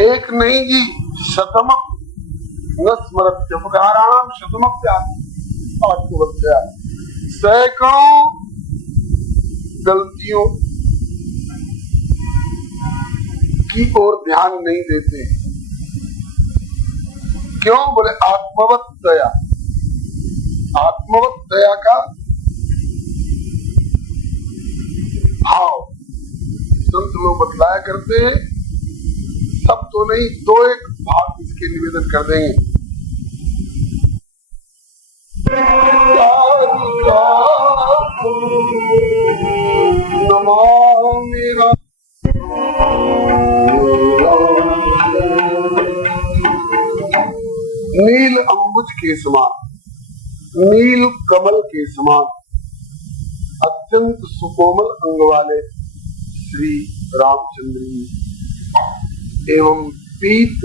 एक नहीं जी, शतम न स्मरत्यपकाराणाम शतमप्यात्मवत्, सैकड़ों गलतियों की ओर ध्यान नहीं देते। क्यों? बोले आत्मवत दया, आत्मवत दया का भाव संत लोग बतलाया करते हैं। सब तो नहीं, दो एक भाव इसके निवेदन कर देंगे। नील अम्बुज के समान, नील कमल के समान अत्यंत सुकोमल अंग वाले श्री रामचंद्र जी एवं पीत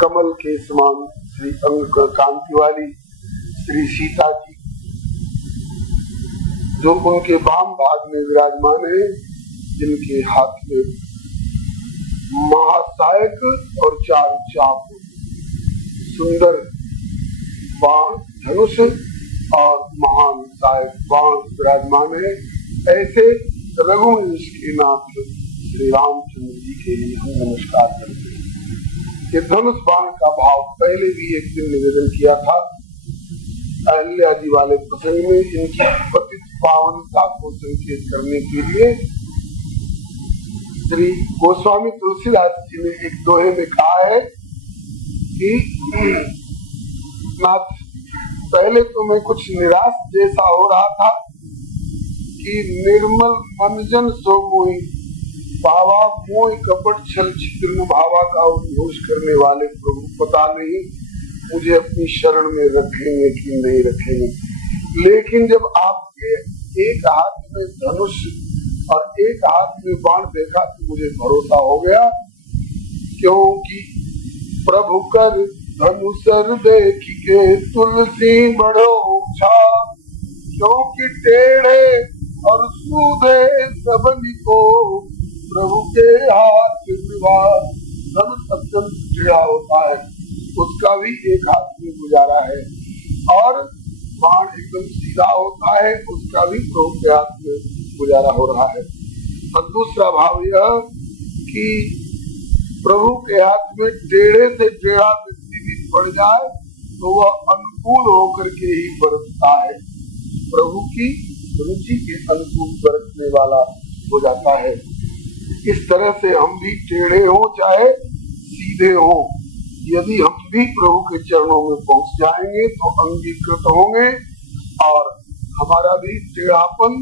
कमल के समान श्री अंग कांति वाली श्री सीता जी, जो उनके वाम भाग में विराजमान है, जिनके हाथ में महासायक और चार चाप सुंदर बाण धनुष और महान सहायक बाण विराजमान है। ऐसे रघुवंश के नाथ श्री रामचंद्र जी के लिए हम नमस्कार करते हैं। ये धनुष बाण का भाव पहले भी एक दिन निवेदन किया था अहल्या जी वाले प्रसंग में। इनकी पतित पावनता को संकेत करने के लिए श्री गोस्वामी तुलसीदास जी ने एक दोहे में कहा है कि नाथ, पहले तो मैं कुछ निराश जैसा हो रहा था कि निर्मल मनजन सो मोहि पावा मोहि कपट छल छिद्र भावा का उद्घोष करने वाले प्रभु, पता नहीं मुझे अपनी शरण में रखेंगे कि नहीं रखेंगे। लेकिन जब आपके एक हाथ में धनुष और एक हाथ में बाण देखा तो मुझे भरोसा हो गया, क्योंकि प्रभु कर धनुषर देख के तुलसी बढ़ो छा, क्योंकि टेढ़े और सूधे सबनी को प्रभु के हाथ धनुष अत्यंत टेढ़ा होता है, उसका भी एक हाथ में गुजारा है, और बाण एकदम सीधा होता है, उसका भी प्रभु के हाथ में गुजारा हो रहा है। और दूसरा भाव यह कि प्रभु के हाथ में टेढ़े से टेढ़ा व्यक्ति भी पड़ जाए तो वह अनुकूल होकर के ही बरतता है, प्रभु की रुचि के अनुकूल बरतने वाला हो जाता है। इस तरह से हम भी टेढ़े हो चाहे सीधे हो, यदि हम भी प्रभु के चरणों में पहुंच जाएंगे तो अंगीकृत होंगे, और हमारा भी टेढ़ापन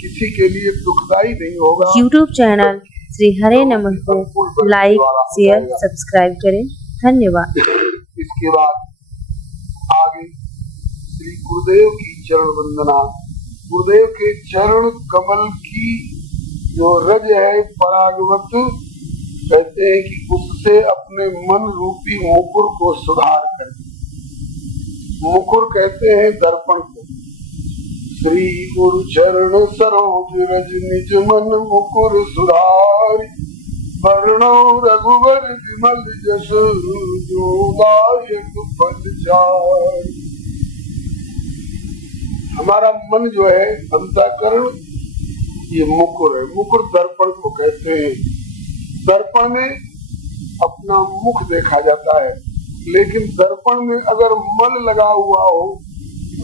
किसी के लिए दुखदाई नहीं होगा। YouTube चैनल श्री हरे नमः को लाइक शेयर सब्सक्राइब करें। धन्यवाद। इसके बाद आगे श्री गुरुदेव की चरण वंदना, गुरुदेव के चरण कमल की जो रज है परागवत, कहते हैं कि उससे अपने मन रूपी मुकुर को सुधार कर। मुकुर कहते हैं दर्पण को। श्री गुरु चरण सरोज रज निज मन मुकुर सुधार, वर्णो रघुवर विमल जस जोदायक फल चार। हमारा मन जो है अंतःकरण, ये मुकुर है। मुकुर दर्पण को कहते हैं। दर्पण में अपना मुख देखा जाता है, लेकिन दर्पण में अगर मल लगा हुआ हो,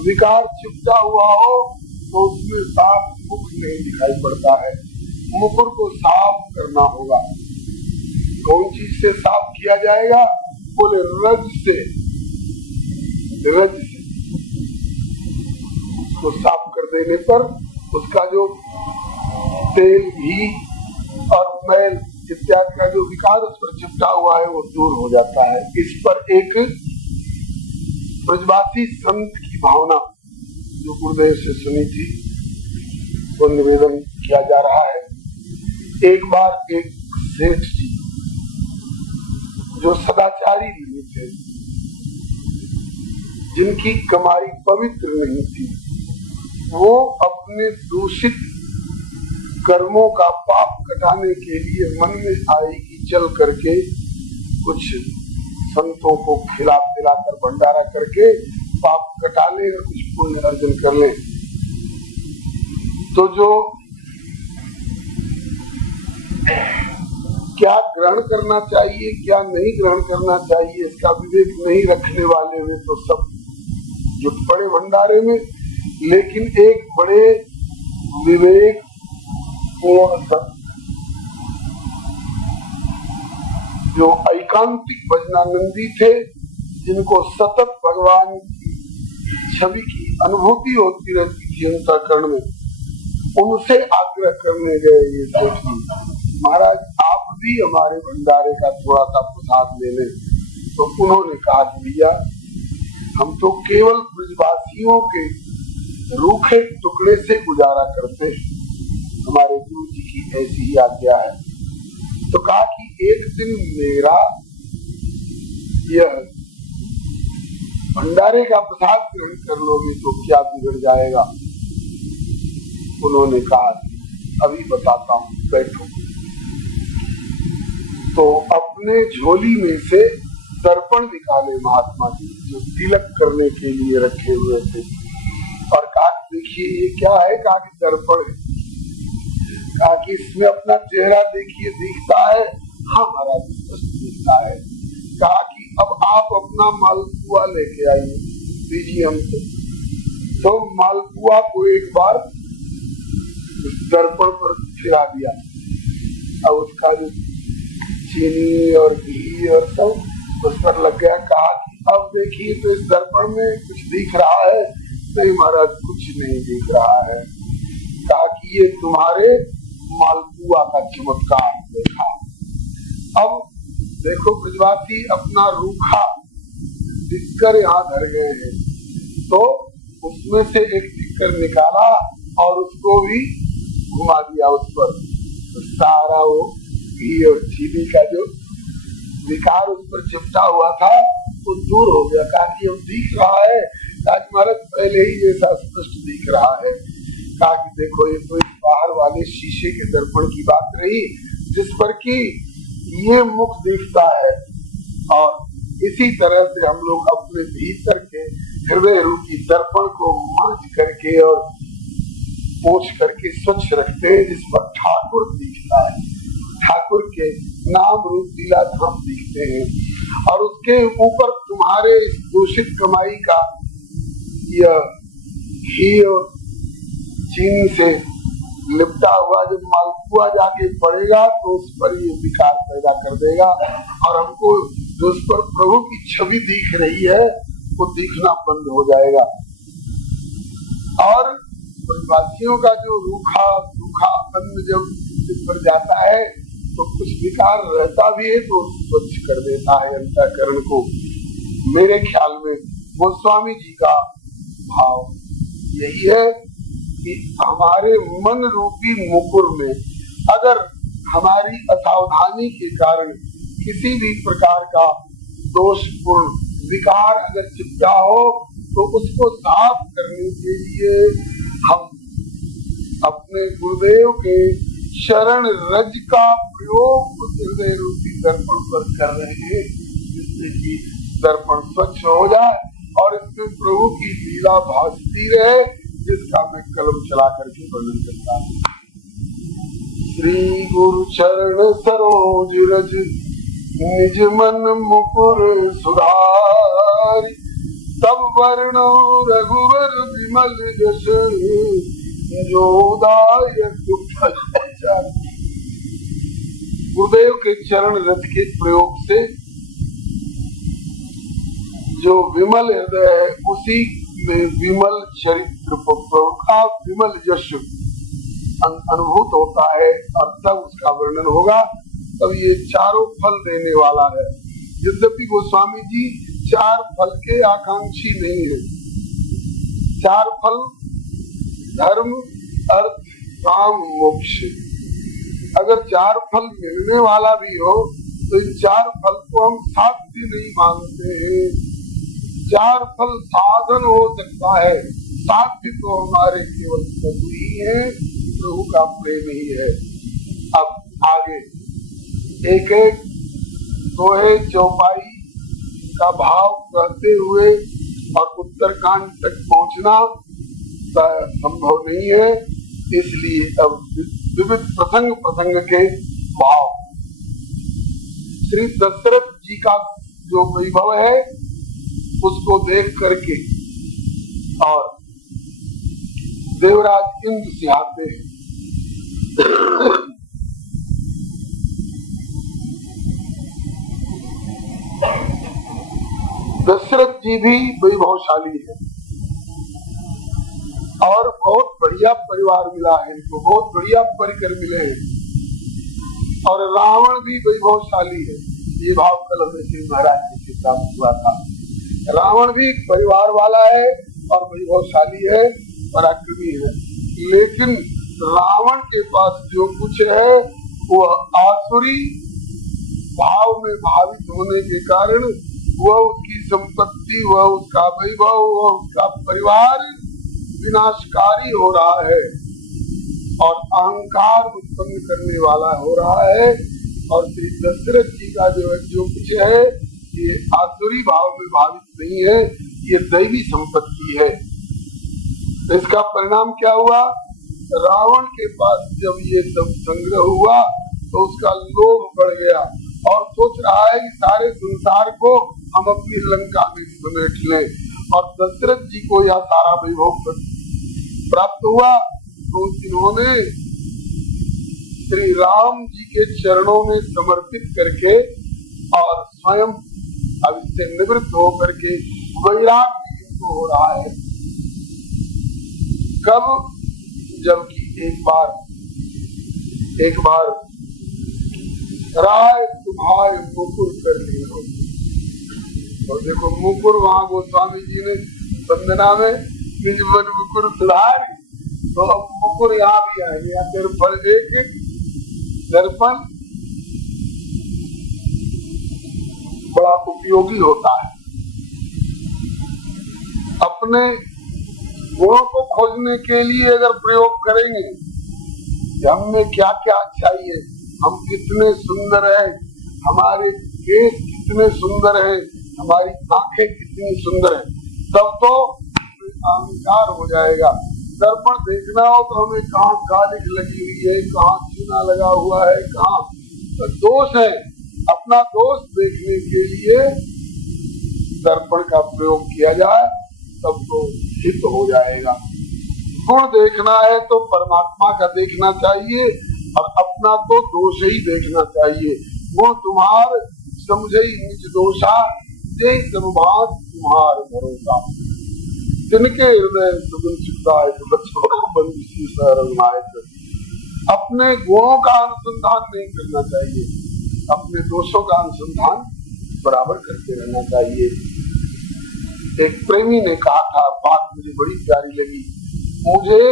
विकार चिपटा हुआ हो, तो उसमें साफ मुख नहीं दिखाई पड़ता है। मुकुर को साफ करना होगा। कौन चीज से साफ किया जाएगा? बोले रज से। रज से तो साफ कर देने पर उसका जो तेल, घी और मैल इत्यादि का जो विकार उस पर चिपटा हुआ है वो दूर हो जाता है। इस पर एक ब्रजवासी संत की भावना जो गुरुदेव से सुनी थी वो निवेदन किया जा रहा है। एक बार एक सेठ जी जो सदाचारी नहीं थे, जिनकी कमाई पवित्र नहीं थी, वो अपने दूषित कर्मों का पाप कटाने के लिए मन में आई कि चल करके कुछ संतों को खिला पिलाकर भंडारा करके पाप कटा ले और कुछ पुण्य अर्जन कर ले। तो जो क्या ग्रहण करना चाहिए, क्या नहीं ग्रहण करना चाहिए, इसका विवेक नहीं रखने वाले वे तो सब जुट पड़े भंडारे में। लेकिन एक बड़े विवेक जो एकांतिक भजनानंदी थे, जिनको सतत भगवान की छवि की अनुभूति होती रहती थी अंतःकरण में, उनसे आग्रह करने गए ये सेठ जी, महाराज आप भी हमारे भंडारे का थोड़ा सा प्रसाद ले लें। तो उन्होंने कहा कि भैया हम तो केवल ब्रजवासियों के रूखे टुकड़े से गुजारा करते हैं, हमारे गुरु जी की ऐसी ही आज्ञा है। तो कहा कि एक दिन मेरा यह भंडारे का प्रसाद ग्रहण कर लोगे तो क्या बिगड़ जाएगा? उन्होंने कहा अभी बताता हूँ, बैठो। तो अपने झोली में से दर्पण निकाले महात्मा जी, जो तिलक करने के लिए रखे हुए थे, और कहा देखिए ये क्या है? कहा कि दर्पण है। कहा कि इसमें अपना चेहरा देखिए, दिखता है? हाँ महाराज स्पष्ट दिखता है। कहा कि अब आप अपना मालपुआ लेके आइए, दीजिए हमको। तो मालपुआ को एक बार दर्पण पर फिरा दिया। अब उसका जो चीनी और घी और सब उस पर लग गया। कहा कि अब देखिए तो इस दर्पण में कुछ दिख रहा है? नहीं महाराज कुछ नहीं दिख रहा है। कहा कि ये तुम्हारे मालपुआ का चमत्कार देखा। अब देखो ब्रजवासी अपना रूखा टिक्कर यहाँ धर गए हैं, तो उसमें से एक टिक्कर निकाला और उसको भी घुमा दिया उस पर। तो सारा वो घी और चीनी का जो विकार उस पर चिपटा हुआ था वो दूर हो गया। कहा कि अब दिख रहा है? कहा कि महाराज पहले ही जैसा स्पष्ट दिख रहा है। कहा कि देखो ये तो बाहर वाले शीशे के दर्पण की बात रही, जिस पर कि ये मुख दिखता है, और इसी तरह से हम लोग अपने भीतर के हृदय रूपी दर्पण को मांझ करके और पोंछ करके स्वच्छ रखते हैं, जिस पर ठाकुर दिखता है, ठाकुर के नाम रूप लीला धाम दिखते हैं। और उसके ऊपर तुम्हारे इस दूषित कमाई का यह घी और चीनी से लिपटा हुआ जब मालपुआ जाके पड़ेगा तो उस पर ये विकार पैदा कर देगा, और हमको जो उस पर प्रभु की छवि दिख रही है वो दिखना बंद हो जाएगा। और ब्रजवासियों का जो रूखा सूखा अन्न जब सिर पर जाता है तो कुछ विकार रहता भी है तो स्वच्छ कर देता है अंतःकरण को। मेरे ख्याल में गोस्वामी जी का भाव यही है कि हमारे मन रूपी मुकुर में अगर हमारी असावधानी के कारण किसी भी प्रकार का दोषपूर्ण विकार अगर चिपका हो तो उसको साफ करने के लिए हम अपने गुरुदेव के शरण रज का प्रयोग हृदय रूपी दर्पण पर कर रहे हैं, जिससे कि दर्पण स्वच्छ हो जाए और इसमें प्रभु की लीला भासती रहे, जिसका मैं कलम चला करके वर्णन करता हूँ। श्री गुरु चरण सरोज रज निज मन मुकुर सुधारि, तब वर्णो रघुवर विमल जस जोदायक फल। गुरुदेव के चरण रज के प्रयोग से जो विमल हृदय है उसी में विमल चरित्र का विमल यश अनुभूत होता है, और तब उसका वर्णन होगा। तब ये चारों फल देने वाला है। यद्यपि गोस्वामी जी चार फल के आकांक्षी नहीं है। चार फल धर्म अर्थ काम मोक्ष। अगर चार फल मिलने वाला भी हो तो इन चार फल को हम साध्य नहीं मानते हैं। चार फल साधन हो सकता है, साध्य तो हमारे केवल प्रभु ही है, प्रभु का प्रेम ही है। अब आगे एक एक दोहे चौपाई का भाव कहते हुए और उत्तरकांड तक पहुंचना संभव नहीं है, इसलिए अब विविध प्रसंग के भाव। श्री दशरथ जी का जो वैभव है उसको देख करके और देवराज इंद्र से आते हैं। दशरथ जी भी वैभवशाली है और बहुत बढ़िया परिवार मिला है इनको, बहुत बढ़िया परिकर मिले हैं। और रावण भी वैभवशाली है, ये भाव कल हमें श्री महाराज जी के साथ हुआ था। रावण भी परिवार वाला है और वैभवशाली है, पराक्रमी है, लेकिन रावण के पास जो कुछ है वह आसुरी भाव में भावित होने के कारण वह उसकी संपत्ति, वह उसका वैभव, वह उसका परिवार विनाशकारी हो रहा है और अहंकार उत्पन्न करने वाला हो रहा है। और श्री दशरथ जी का जो कुछ है ये आसुरी भाव में भावित नहीं है, ये दैवी संपत्ति है। इसका परिणाम क्या हुआ? रावण के पास जब ये सब संग्रह हुआ तो उसका लोभ बढ़ गया और सोच रहा है कि सारे संसार को हम अपनी लंका में समेट लें। और दशरथ जी को यह सारा वैभव प्राप्त हुआ तो इन्होंने श्री राम जी के चरणों में समर्पित करके और स्वयं अब इससे निवृत्त होकर के वैराग्य इनको हो रहा है। कब? जबकि एक बार राय तुम्हारे मुकुर कर लिया। और देखो मुकुर वहां गोस्वामी जी ने वंदना में निज मन मुकुर सुधार, तो अब मुकुर यहाँ भी आएंगे। दर्पण एक दर्पण बड़ा उपयोगी होता है। अपने गुणों को खोजने के लिए अगर प्रयोग करेंगे कि हमने क्या क्या अच्छाई है, हम कितने सुंदर हैं, हमारे केस कितने सुंदर हैं, हमारी आंखें कितनी सुंदर हैं, तब तो अहंकार हो जाएगा। दर्पण देखना हो तो हमें कहाँ कालिख लगी हुई है, कहाँ चूना लगा हुआ है, कहाँ दोष है, अपना दोष देखने के लिए दर्पण का प्रयोग किया जाए तब तो हित हो जाएगा। गुण देखना है तो परमात्मा का देखना चाहिए और अपना तो दोष ही देखना चाहिए। गुण तुम्हार समझे निज दोषा, जय समभात तुम्हार भरोसा। तिनके हृदय सुगन सुखदायक, बच्चों बंदी सरनायक। अपने गुणों का अनुसंधान नहीं करना चाहिए, अपने दोषों का अनुसंधान बराबर करते रहना चाहिए। एक प्रेमी ने कहा था, बात मुझे बड़ी प्यारी लगी, मुझे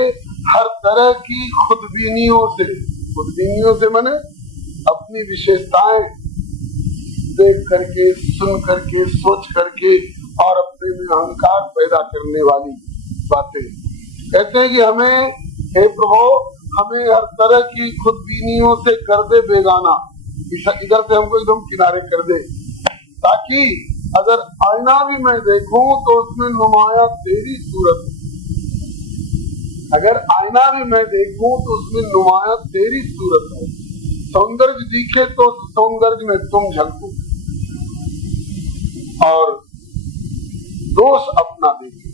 हर तरह की खुदबीनियों से खुदबीनियों से माने अपनी विशेषताएं देख करके, सुन करके, सोच करके और अपने में अहंकार पैदा करने वाली बातें। कहते हैं कि हमें, हे प्रभु, हमें हर तरह की खुदबीनियों से कर दे बेगाना, इधर से हमको एकदम किनारे कर दे, ताकि अगर आईना भी मैं देखूं तो उसमें नुमाया तेरी सूरत, अगर आईना भी मैं देखूं तो उसमें नुमाया तेरी सूरत हो, सौंदर्य दिखे तो सौंदर्य में तुम झलको, और दोष अपना देखे,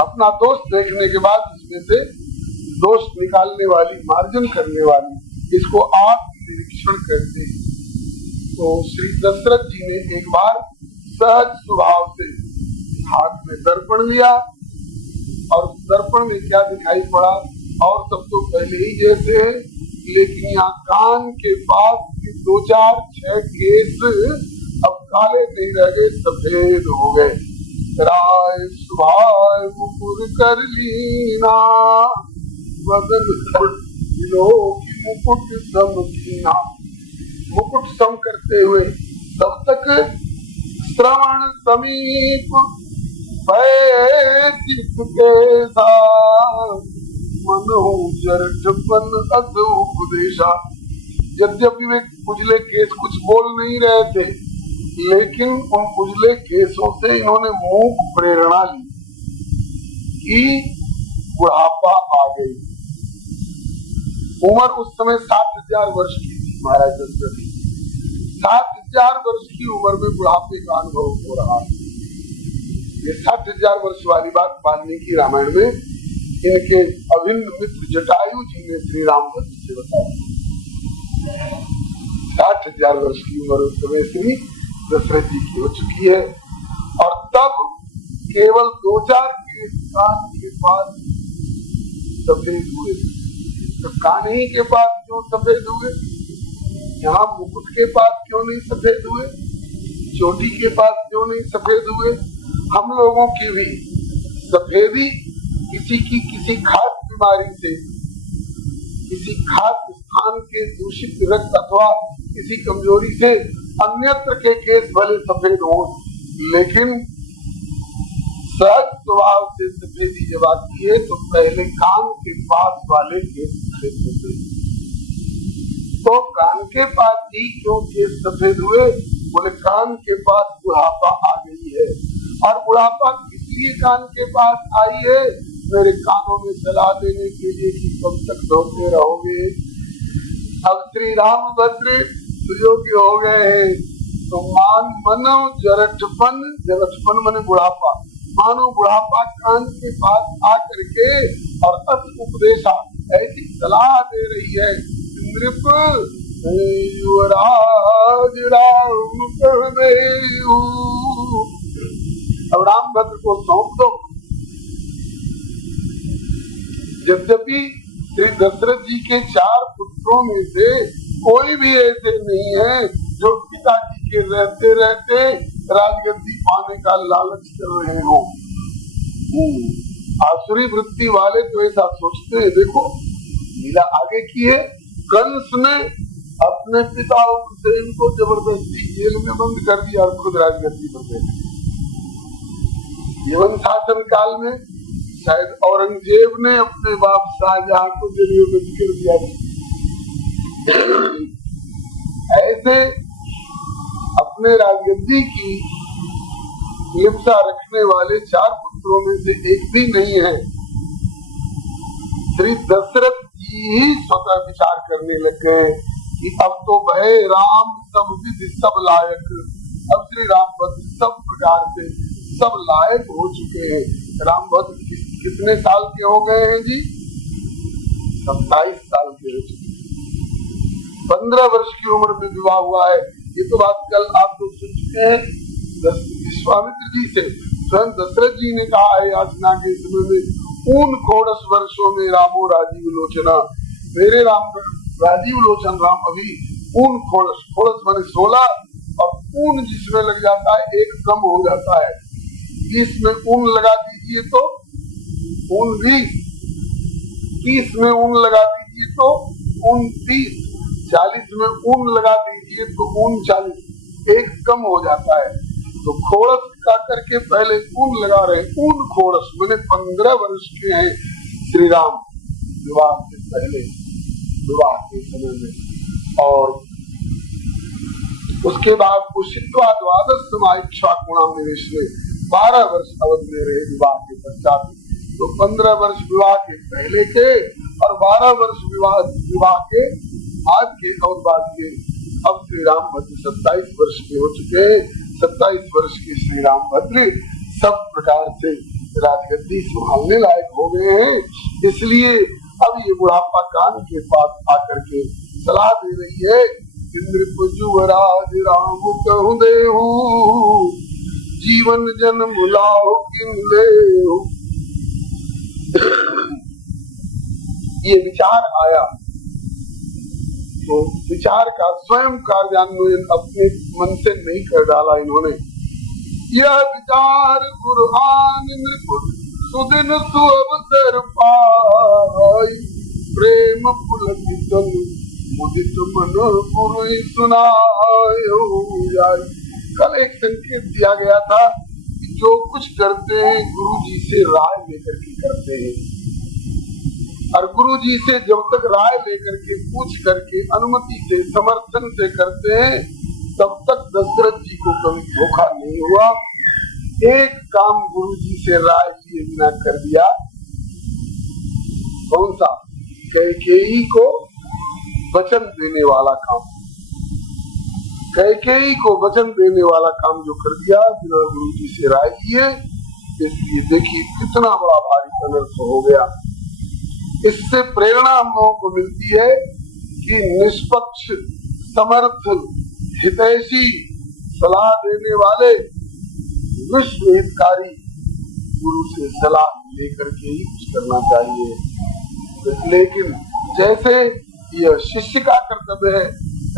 अपना दोष देखने के बाद इसमें से दोष निकालने वाली, मार्जन करने वाली, इसको आप निरीक्षण करते हैं। तो श्री दशरथ जी ने एक बार सहज स्वभाव से हाथ में दर्पण लिया, और दर्पण में क्या दिखाई पड़ा, और सब तो पहले ही जैसे है, लेकिन यहाँ कान के पास के 2-4-6 केस अब काले नहीं रह गए, सफेद हो गए। राय सुभाय मुकुर कर लीना, बदन की मुकुट सम कीना, मुकुट सम करते हुए तब तक श्रवण समीप मनो जरठपन अध उपदेशा। यद्यपि वे उजले केस कुछ बोल नहीं रहे थे, लेकिन उन उजले केसों से इन्होंने मूक प्रेरणा ली कि बुढ़ापा आ गई। उम्र उस समय 60,000 वर्ष की थी महाराज दशरथ जी। 60,000 वर्ष की उम्र में बुढ़ापे का अनुभव हो रहा है। ये 60,000 वर्ष वाली बात वाल्मीकि रामायण में इनके अभिन्न मित्र जटायु जी ने श्री रामचंद्र से बताया। 60,000 वर्ष की उम्र उस समय श्री दशरथ जी की हो चुकी है, और तब केवल 2-4 कान के पास सफेद हुए। तो कान ही के पास क्यों सफेद हुए? यहाँ मुकुट के पास क्यों नहीं सफेद हुए? चोटी के पास क्यों नहीं सफेद हुए? हम लोगों की भी सफेदी किसी की किसी खास बीमारी से, किसी खास स्थान के दूषित रक्त अथवा किसी कमजोरी से, अन्यत्र के केस भले सफेद हो, लेकिन सहज स्वभाव से सफेदी जब आती है तो पहले कान के पास वाले केस सफेद होते हैं। तो कान के पास ही क्यों केस सफेद हुए? बोले कान के पास बुढ़ापा आ गई है, और बुढ़ापा इसलिए कान के पास आई है, मेरे कानों में सलाह देने के लिए कि कब तक ढोते रहोगे। अब श्री रामभद्र सुयोग्य हो गए हैं, तो मानो जरठपन, जरठपन माने बुढ़ापा, मानो बुढ़ापा कान के पास आ करके और अति उपदेशा ऐसी सलाह दे रही है, नृप युवराज राम कर देहु, अब रामभद्र को सौंप दो। यद्यपि श्री दशरथ जी के 4 पुत्रों में से कोई भी ऐसे नहीं है जो पिताजी के रहते रहते राजगद्दी पाने का लालच कर रहे हो। आसुरी वृत्ति वाले तो ऐसा सोचते हैं। देखो लीला आगे की है, कंस ने अपने पिता उग्रसेन को जबरदस्ती जेल में बंद कर दिया और खुद राजगद्दी पर बैठे। जीवन शासन काल में शायद औरंगजेब ने अपने बाप शाहजहां को जेल में बंद कर दिया। ऐसे अपने राजगद्दी की लिप्सा रखने वाले 4 पुत्रों में से एक भी नहीं है। श्री दशरथ जी ही स्वतः विचार करने लग गए कि अब तो भय राम सब विधि सब लायक, अब श्री रामभद्र सब प्रकार से सब लायक हो चुके हैं। रामभद्र कितने साल के हो गए हैं जी? 27 साल के हो चुके हैं। 15 वर्ष की उम्र में विवाह हुआ है। ये तो बात कल आप लोग सुन चुके हैं विश्वामित्र जी से। स्वयं दशरथ जी ने कहा है याचना के समय में, ऊन खोड़स वर्षों में रामो राजीव लोचना, मेरे राम राजीव लोचन राम अभी ऊन खोड़स, खोड़स माने 16, और ऊन जिसमें लग जाता है एक कम हो जाता है, 20 में ऊन लगा दीजिए तो ऊन भी, 30 में ऊन लगा दीजिए तो 29, 40 में ऊन लगा दीजिए तो 39 एक कम हो जाता है। तो खोड़स का करके पहले ऊन लगा रहे, ऊन खोड़स मैंने 15 वर्ष के हैं श्री राम विवाह से पहले, विवाह के समय में। और उसके बाद उषित्वा द्वादश समाइच्छा गुणाम निवेश में 12 वर्ष अवध में रहे विवाह के पश्चात। तो 15 वर्ष विवाह के पहले के और 12 वर्ष विवाह के आज के अवधवाद के। अब श्री रामभद्र 27 वर्ष के हो चुके हैं। 27 वर्ष के श्री रामभद्र सब प्रकार से राजगद्दी संभालने लायक हो गए हैं। इसलिए अब ये बुढ़ापा कान के पास आकर के सलाह दे रही है, इंद्र जुवराज राम कहूँ देहु, जीवन जन्म लाओ किन लेहु। ये विचार आया तो विचार का स्वयं कार्यान्वयन अपने मन से नहीं कर डाला इन्होंने। यह विचार गुरआन नृपुर सुदिन सुअवसर पाई, प्रेम पुलकित मुदित मन गुरु सुनायो जाय। कल एक संकेत दिया गया था कि जो कुछ करते हैं गुरु जी से राय लेकर के करते हैं, और गुरु जी से जब तक राय लेकर के पूछ करके अनुमति से समर्थन से करते हैं तब तक दशरथ जी को कभी धोखा नहीं हुआ। एक काम गुरु जी से राय लिए बिना कर दिया, कौन सा? कैकेयी को वचन देने वाला काम, कैकेयी को वचन देने वाला काम जो कर दिया बिना गुरु जी से राय लिए। इसलिए देखिए कितना बड़ा भारी अनर्थ हो गया। इससे प्रेरणा हम लोगों को मिलती है कि निष्पक्ष, समर्थ, हितैषी सलाह देने वाले, विश्व हितकारी गुरु से सलाह लेकर के ही कुछ करना चाहिए। लेकिन जैसे यह शिष्य का कर्तव्य है,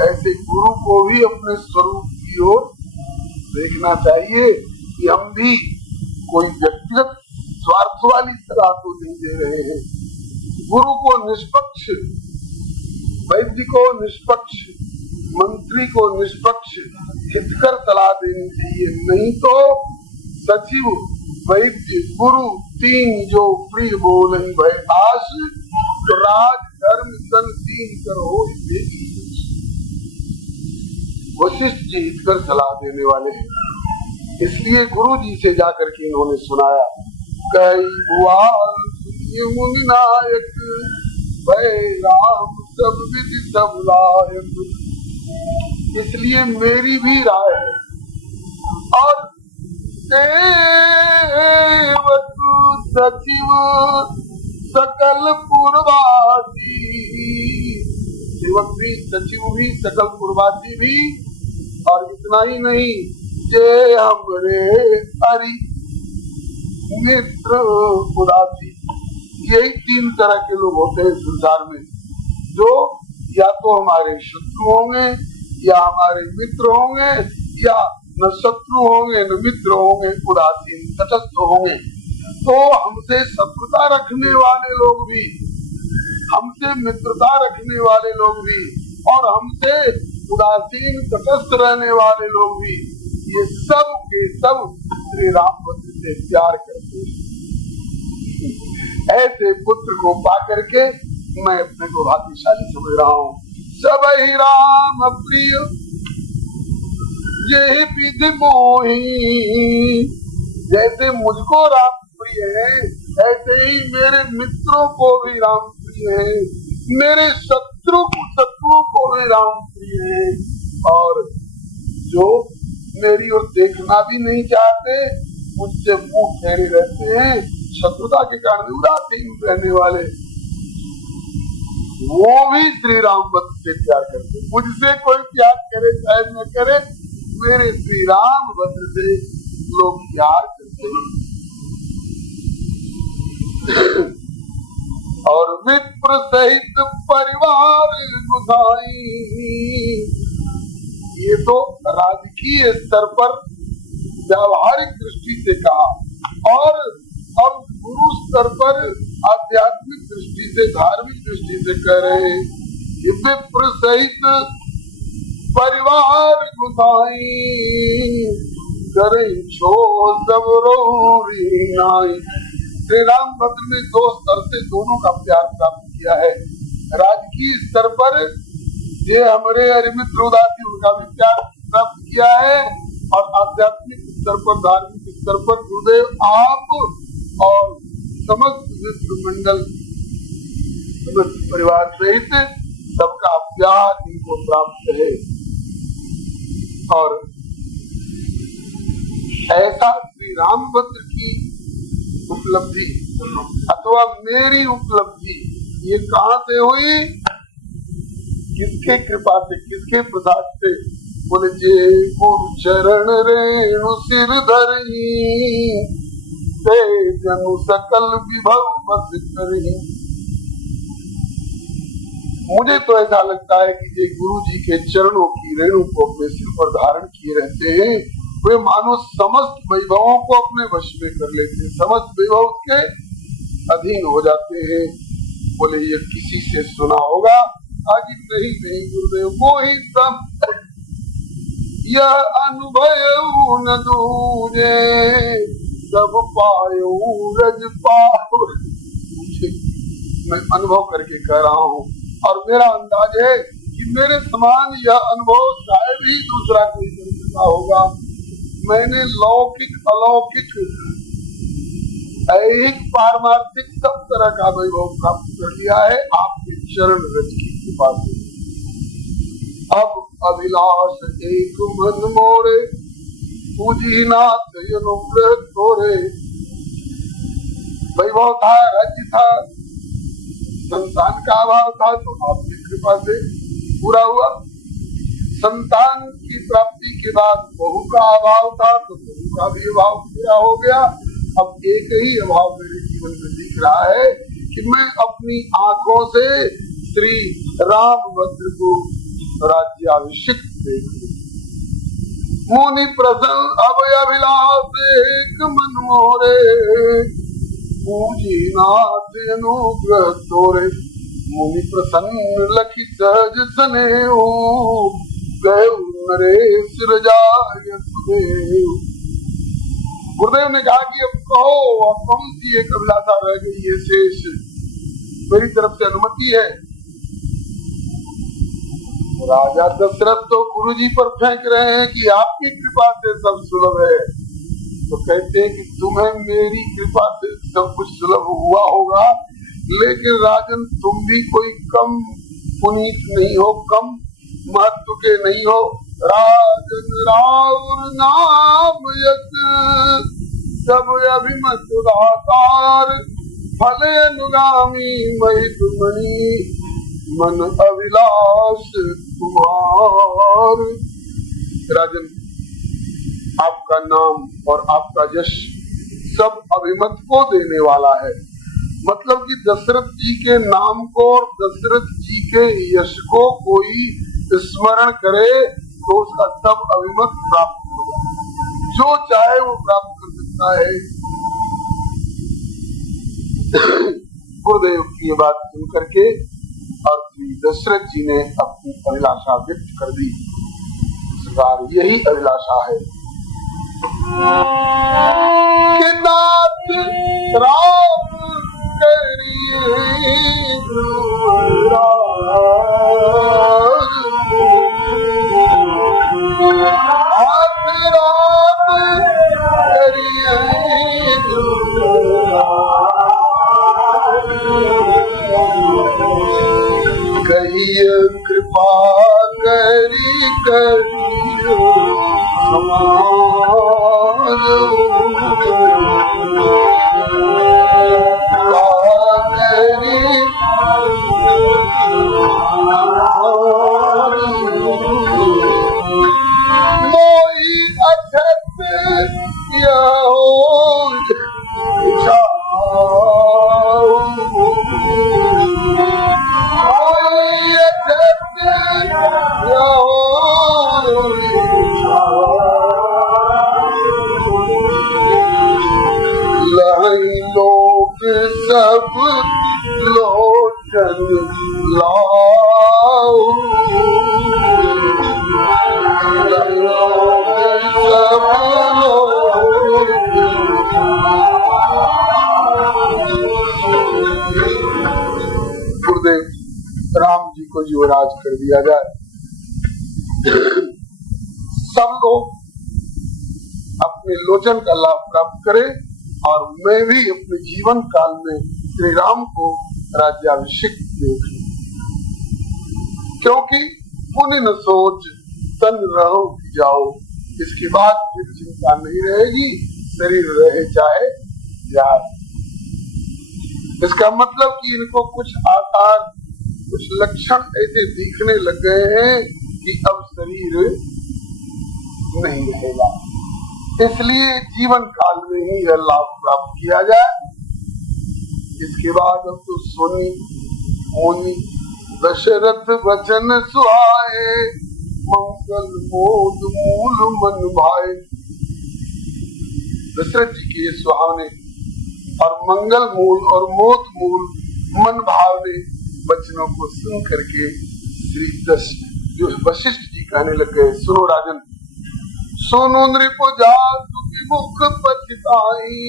ऐसे गुरु को भी अपने स्वरूप की ओर देखना चाहिए कि हम भी कोई व्यक्तिगत स्वार्थ वाली सलाह तो नहीं दे रहे हैं। गुरु को निष्पक्ष, वैद्य को निष्पक्ष, मंत्री को निष्पक्ष हितकर सलाह देनी चाहिए। नहीं तो सचिव, वैद्य, गुरु तीन जो प्रिय बोलन भय आश, तो राज धर्म सन तीन कर हो। वशिष्ठ जी हितकर सलाह देने वाले हैं, इसलिए गुरु जी से जाकर के इन्होंने सुनाया, कई भुआल सुनिए मुनि नायक, भय राम सब विधि सब लायक। इसलिए मेरी भी राय है और सेवक सचिव सकल पूर्वासी, सेवक भी, सचिव भी, सकल पूर्वासी भी, और इतना ही नहीं, जे हमरे हरि मित्र उदासी। यही तीन तरह के लोग होते हैं संसार में, जो या तो हमारे शत्रु होंगे, या हमारे मित्र होंगे, या न शत्रु होंगे न मित्र होंगे, उदासीन तटस्थ होंगे। तो हमसे शत्रुता रखने वाले लोग भी, हमसे मित्रता रखने वाले लोग भी, और हमसे उदासीन तटस्थ रहने वाले लोग भी, ये सब के सब श्री रामभद्र से प्यार करते हैं। ऐसे पुत्र को पा करके मैं अपने को भाग्यशाली समझ रहा हूँ। सब ही राम प्रिय यही विधि मोही, जैसे मुझको राम प्रिय है ऐसे ही मेरे मित्रों को भी राम प्रिय है, मेरे शत्रुओं को भी राम प्रिय है। और जो मेरी ओर देखना भी नहीं चाहते, मुझसे मुंह फेरे रहते हैं, शत्रुता के कारण उदासीन रहने वाले, वो भी श्री रामभद्र से प्यार करते। मुझसे कोई प्यार करे चाहे न करे, मेरे श्री रामभद्र से लोग प्यार करते हैं। और विप्र सहित परिवार गुसाई, ये तो राजकीय स्तर पर व्यावहारिक दृष्टि से कहा, और अब गुरु स्तर पर आध्यात्मिक दृष्टि से, धार्मिक दृष्टि से कह रहे हैं विप्र सहित परिवार गुसाई करे छो सब रोरी नाई। श्री रामभद्र ने दो स्तर से दोनों का प्यार प्राप्त किया है। राजकीय स्तर पर ये हमारे हरिमित्र उदासी उनका भी प्यार प्राप्त किया है और आध्यात्मिक स्तर पर धार्मिक स्तर पर गुरुदेव आप और समस्त विश्व मंडल समस्त परिवार सहित सबका प्यार इनको प्राप्त है। और ऐसा श्री रामभद्र की उपलब्धि अथवा मेरी उपलब्धि ये कहाँ से हुई, किसके कृपा से, किसके प्रसाद से? बोले जे गुरु चरण रेणु सिर धरही ते जनु सकल विभव बस करही। मुझे तो ऐसा लगता है कि ये गुरु जी के चरणों की रेणु को अपने सिर पर धारण किए रहते हैं, वे मानो समस्त वैभवों को अपने वश में कर लेते हैं, समस्त वैभव के अधीन हो जाते हैं। बोले ये किसी से सुना होगा? आगे नहीं गुरुदेव मोहि सब यह अनुभव न दूजे सब पायो रज पाओ। मैं अनुभव करके कह रहा हूँ और मेरा अंदाज है कि मेरे समान यह अनुभव शायद ही दूसरा कोई कर सकता होगा। मैंने लौकिक अलौकिक ऐहिक पारमार्थिक सब तरह का वैभव प्राप्त कर लिया है आपके चरण रज की कृपा से। अब अभिलाष एक मन मोरे पूजी नाथ अनुग्रह तोरे। वैभव था, राज्य था, संतान का अभाव था तो आपकी कृपा से पूरा हुआ। संतान की प्राप्ति के बाद बहू का अभाव था तो बहू का भी अभाव पूरा हो गया। अब एक ही अभाव मेरे जीवन में दिख रहा है कि मैं अपनी आंखों से श्री रामभद्र को राज्याभिषिक्त देख लूं। मुनि प्रसन्न अब अभिलाष एक मन मोरे पूजी नाथ अनुग्रह तोरे। मुनि प्रसन्न लखी सहज स्नेहु गए नरेश रजाय सुदेव। गुरुदेव ने कहा कि अब कहो और कौन सी एक अभिलाषा रह गई है शेष? मेरी तरफ से अनुमति है। राजा दशरथ तो गुरु जी पर फेंक रहे हैं कि आपकी कृपा से सब सुलभ है, तो कहते हैं कि तुम्हें मेरी कृपा से सब कुछ सुलभ हुआ होगा, लेकिन राजन तुम भी कोई कम पुनीत नहीं हो, कम महत्व के नहीं हो। राजन राव नाम यश सब अभिमत दातार फल अनुगामी महितमणि मन अभिलाष तुम्हार। राजन आपका नाम और आपका यश सब अभिमत को देने वाला है। मतलब कि दशरथ जी के नाम को और दशरथ जी के यश को कोई स्मरण करे तो उसका सब अभिमत प्राप्त होगा, जो चाहे वो प्राप्त कर सकता है। गुरुदेव की ये बात सुन करके और श्री दशरथ जी ने अपनी अभिलाषा व्यक्त कर दी। सरकार यही अभिलाषा है कि नाथ राम कहिए कृपा करी करियो मोई अछत लोग सब लोचन ला गुरुदेव राम जी को युवराज कर दिया जाए, सब लोग अपने लोचन का लाभ प्राप्त करें और मैं भी अपने जीवन काल में श्री राम को राज्याभिषेक देखूं, क्योंकि पुण्य न सोच तन रहो कि जाओ, इसके बाद फिर चिंता नहीं रहेगी, शरीर रहे चाहे यार। इसका मतलब कि इनको कुछ आकार, कुछ लक्षण ऐसे दिखने लग गए हैं कि अब शरीर नहीं रहेगा, इसलिए जीवन काल में ही यह लाभ प्राप्त किया जाए। इसके बाद अब तो सोनी मोनी दशरथ वचन सुहाए, मंगल मोद मूल मन भाए। दशरथ जी के सुहावने और मंगल मूल और मोद मूल मन भावने वचनों को सुन करके श्री जो वशिष्ठ जी कहने लग गए, सुनो राजन, सुनो नृप जातु विमुख पतिताई,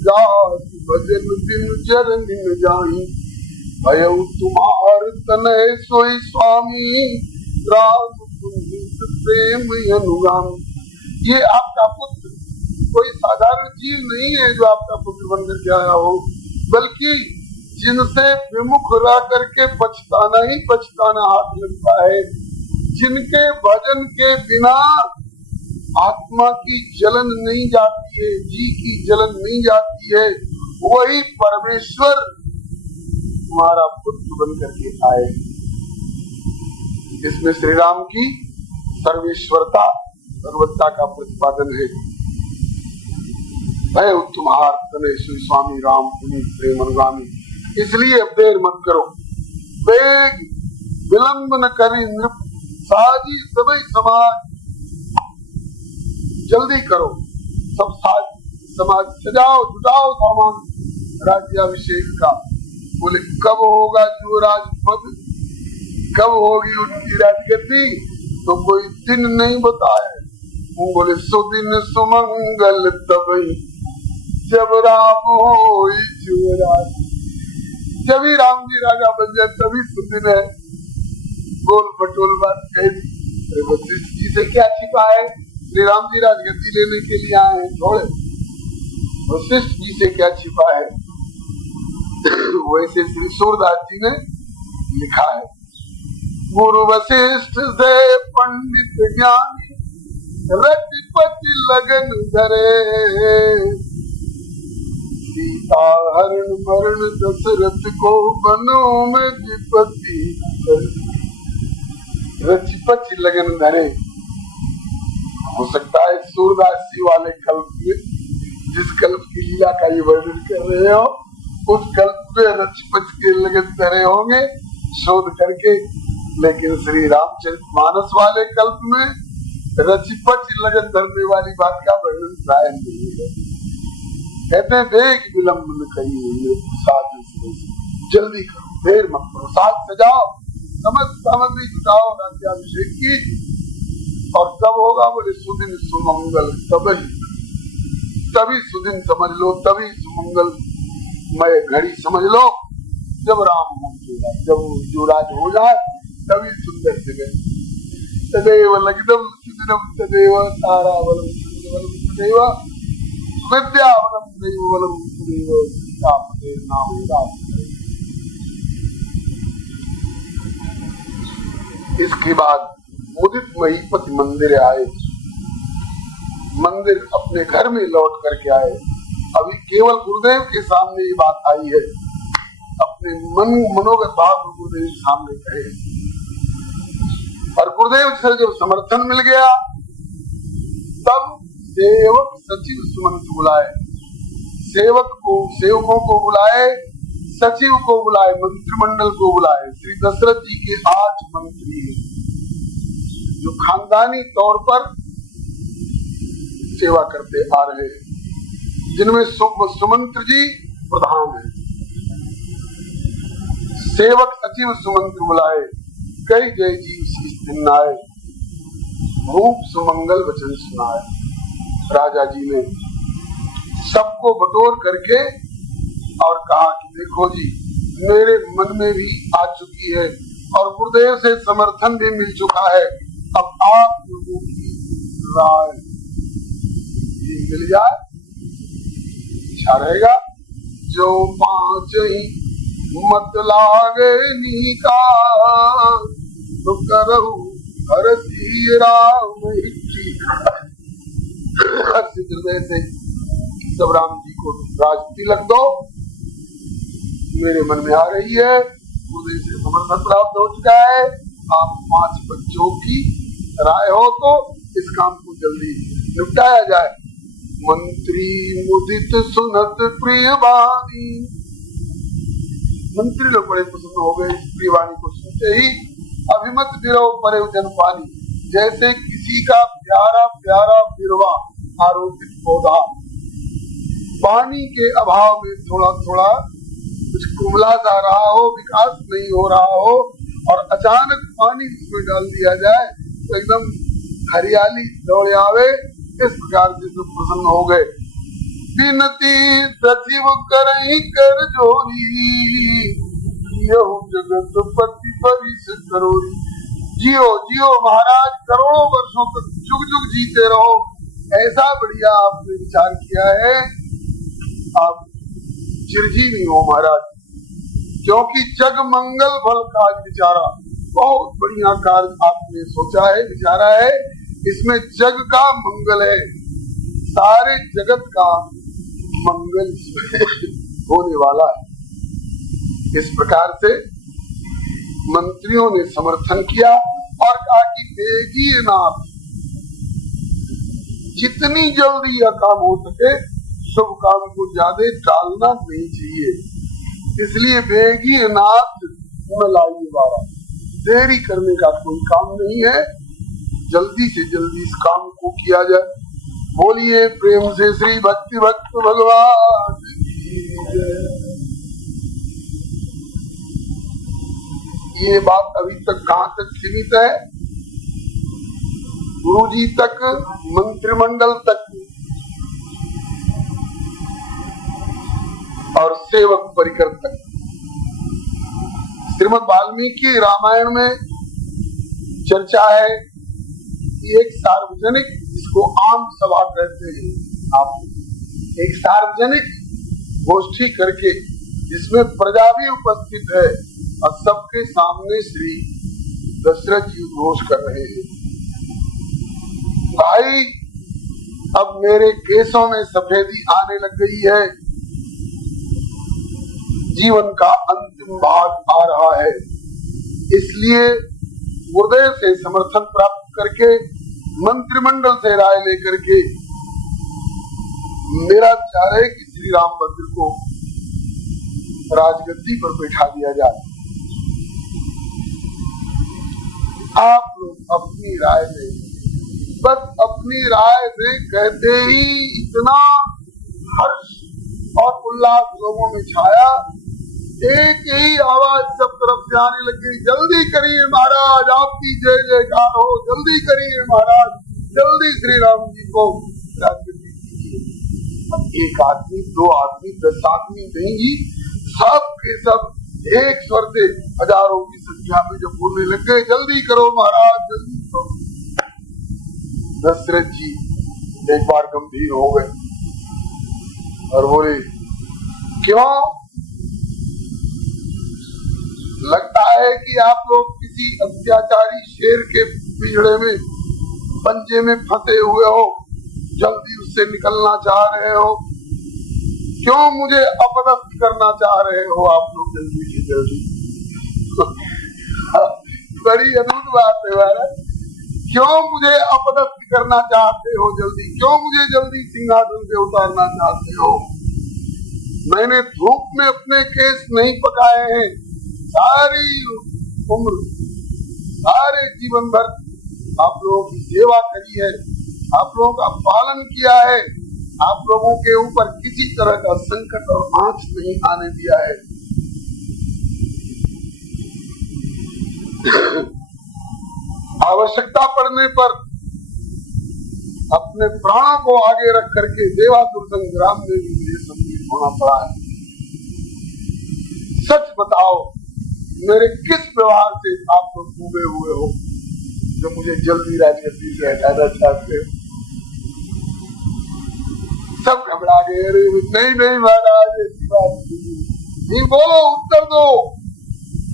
जात भजन बिन जर निन जाई, भयउ तुम्हार तनय सोई स्वामी, राम पुनीत प्रेम अनुगामी। ये आपका पुत्र कोई साधारण जीव नहीं है जो आपका पुत्र बनकर के आया हो, बल्कि जिनसे विमुख रह करके पछताना ही पछताना हाथ लगता है, जिनके भजन के बिना आत्मा की जलन नहीं जाती है, जी की जलन नहीं जाती है, वही परमेश्वर तुम्हारा पुत्र बनकर के आए। इसमें श्री राम की सर्वेश्वरता सर्वत्ता का प्रतिपादन है। भय तुम्हार तने श्री स्वामी राम पुनीत प्रेम अनुगामी, इसलिए अब देर मत करो, वेग विलंब न करी नृप, साजी सभी समाज, जल्दी करो, सब समाज सजाओ जुटाओ सामान राज्याभिषेक का। बोले कब होगा युवराज पद, कब होगी उनकी राजगद्दी, तो कोई दिन नहीं बताए। बोले सुदिन सुमंगल तबई, जब राम हो युवराज, जब ही राम जी राजा बन जाए तभी सुदिन है। गोल पटोल बात कह दी। वशिष्ठ जी से क्या छिपा है, श्री राम जी राजगद्दी लेने के लिए आए हैं थोड़े, वशिष्ठ जी से क्या छिपा है। वैसे श्री सूरदास जी ने लिखा है, गुरु वशिष्ठ से पंडित ज्ञानी, रतिपति लगन धरे, सीता हरण मरण दशरथ को बनो में विपत्ति, रतिपति लगन धरे। हो सकता है सूरदास जी वाले कल्प में, जिस कल्प की लीला का ये वर्णन कर रहे हो, उस कल्प में रतिपति के लगन धरे होंगे शोध करके, लेकिन श्री रामचरितमानस वाले कल्प में रतिपति लगन धरने वाली बात का वर्णन प्राय नहीं है। कहते वेग विलंब न करिए, जल्दी करो, देर मत करो, साथ सजाओ, समस्त सामग्री जुटाओ राज्याभिषेक की। और कब होगा, बोले सुदिन सुमंगल तभी सुदिन समझ लो, तभी सुमंगल मैं घड़ी समझ लो, जब राम हो जाए, जब युवराज हो जाए तभी सुंदर जगह। तदेव लग्नम सुदिनम तदेव तारावलम तदेव विद्यावनम देववलम तदेव सीतापते नाम राज। इसके बाद मुदित महीपति मंदिर आए, मंदिर अपने घर में लौट करके आए। अभी केवल गुरुदेव के सामने ये बात आई है, अपने मनोगत भाव गुरुदेव के सामने कहे, और गुरुदेव से जब समर्थन मिल गया तब सेवक सचिव सुमंत बुलाए, सेवकों को बुलाए, सचिव को बुलाए, मंत्रिमंडल को बुलाए। श्री दशरथ जी के 8 मंत्री जो खानदानी तौर पर सेवा करते आ रहे हैं, जिनमें सुमंत्र जी प्रधान है। सेवक सचिव सुमंत्र बुलाए कई जय जीव शीश दिनाए, रूप सुमंगल वचन सुनाए। राजा जी ने सबको बटोर करके और कहा कि देखो जी, मेरे मन में भी आ चुकी है और गुरुदेव से समर्थन भी मिल चुका है। अब आप लोगों की राय मिल जाए, अच्छा रहेगा। जो पांच ही मत लागे नीका, तो करहु हरति राम हृदय से सब राम जी को राज तिलक दो, मेरे मन में आ रही है, गुरुदेव से समर्थन प्राप्त हो चुका है। आप 5 बच्चों की राय हो तो इस काम को जल्दी निपटाया जाए। मंत्री मुदित सुनत प्रिय वाणी, मंत्री लोग बड़े प्रसन्न हो गए इस प्रिय वाणी को सुनते ही। अभिमत बिरव परे जन पानी, जैसे किसी का प्यारा प्यारा बिरवा आरोपित पौधा पानी के अभाव में थोड़ा थोड़ा कुछ कुमला जा रहा हो, विकास नहीं हो रहा हो, और अचानक पानी इसमें डाल दिया जाए तो एकदम हरियाली दौड़ आवे। इस प्रकार से सब प्रसन्न हो गए। विनती सचिव करई कर जोरी, यहु जगत पति परिस करोरी। जियो जियो महाराज, करोड़ों वर्षों तक जुग जुग जीते रहो, ऐसा बढ़िया आपने विचार किया है। आप चिरजीवी हो महाराज, क्योंकि जग मंगल फल काज विचारा, बहुत बढ़िया कार्य आपने सोचा है, विचारा है। इसमें जग का मंगल है, सारे जगत का मंगल होने वाला है। इस प्रकार से मंत्रियों ने समर्थन किया और कहा कि बेगिए नाथ, जितनी जल्दी यह काम हो सके, शुभ काम को ज्यादा टालना नहीं चाहिए। इसलिए बेगिए नाथ न लाइए वाला, देरी करने का कोई काम नहीं है, जल्दी से जल्दी इस काम को किया जाए। बोलिए प्रेम से श्री भक्ति भक्त भगवान की जय। ये बात अभी तक कहाँ तक सीमित है? गुरुजी तक, मंत्रिमंडल तक और सेवक परिकर तक। श्रीमद् वाल्मीकि रामायण में चर्चा है कि एक सार्वजनिक, जिसको आम सभा कहते हैं, आप एक सार्वजनिक गोष्ठी करके जिसमें प्रजा भी उपस्थित है और सबके सामने श्री दशरथ जी घोष कर रहे हैं, भाई अब मेरे केसों में सफेदी आने लग गई है, जीवन का अंतिम भाग आ रहा है, इसलिए गुरुदेव से समर्थन प्राप्त करके, मंत्रिमंडल से राय लेकर के मेरा विचार है कि श्री रामभद्र को राजगद्दी पर बैठा दिया जाए। आप लोग अपनी राय दें, बस अपनी राय से कहते ही इतना हर्ष और उल्लास लोगों में छाया, एक ही आवाज सब तरफ से आने लगी, जल्दी करिए महाराज, आपकी जय जयकार हो, जल्दी करिए महाराज, जल्दी श्री राम जी को राजगद्दी दीजिए। अब एक आदमी, 2 आदमी, 10 आदमी नहीं, सब के सब एक स्वर से हजारों की संख्या में जब बोलने लग गए, जल्दी करो महाराज, जल्दी करो। दशरथ जी एक बार गंभीर हो गए और बोले, क्यों? लगता है कि आप लोग किसी अत्याचारी शेर के पिंजड़े में, पंजे में फंसे हुए हो, जल्दी उससे निकलना चाह रहे हो। क्यों मुझे अपदस्थ करना चाह रहे हो आप लोग जल्दी से जल्दी? बड़ी अद्भुत बात है महाराज, क्यों मुझे अपदस्थ करना चाहते हो जल्दी? क्यों मुझे जल्दी सिंहासन से उतारना चाहते हो? मैंने धूप में अपने केस नहीं पकाए हैं, सारी उम्र, सारे जीवन भर आप लोगों की सेवा करी है, आप लोगों का पालन किया है, आप लोगों के ऊपर किसी तरह का संकट और आंच नहीं आने दिया है। आवश्यकता पड़ने पर अपने प्राणों को आगे रख करके देवासुर संग्राम में भी मुझे सम्मिलित होना पड़ा है। सच बताओ, मेरे किस व्यवहार से आप लोग डूबे हुए हो जो मुझे जल्दी राजगद्दी से हटाना चाहते हो? सब घबरा गए। अरे नहीं नहीं महाराज, ऐसी बात नहीं, बोलो, उत्तर दो,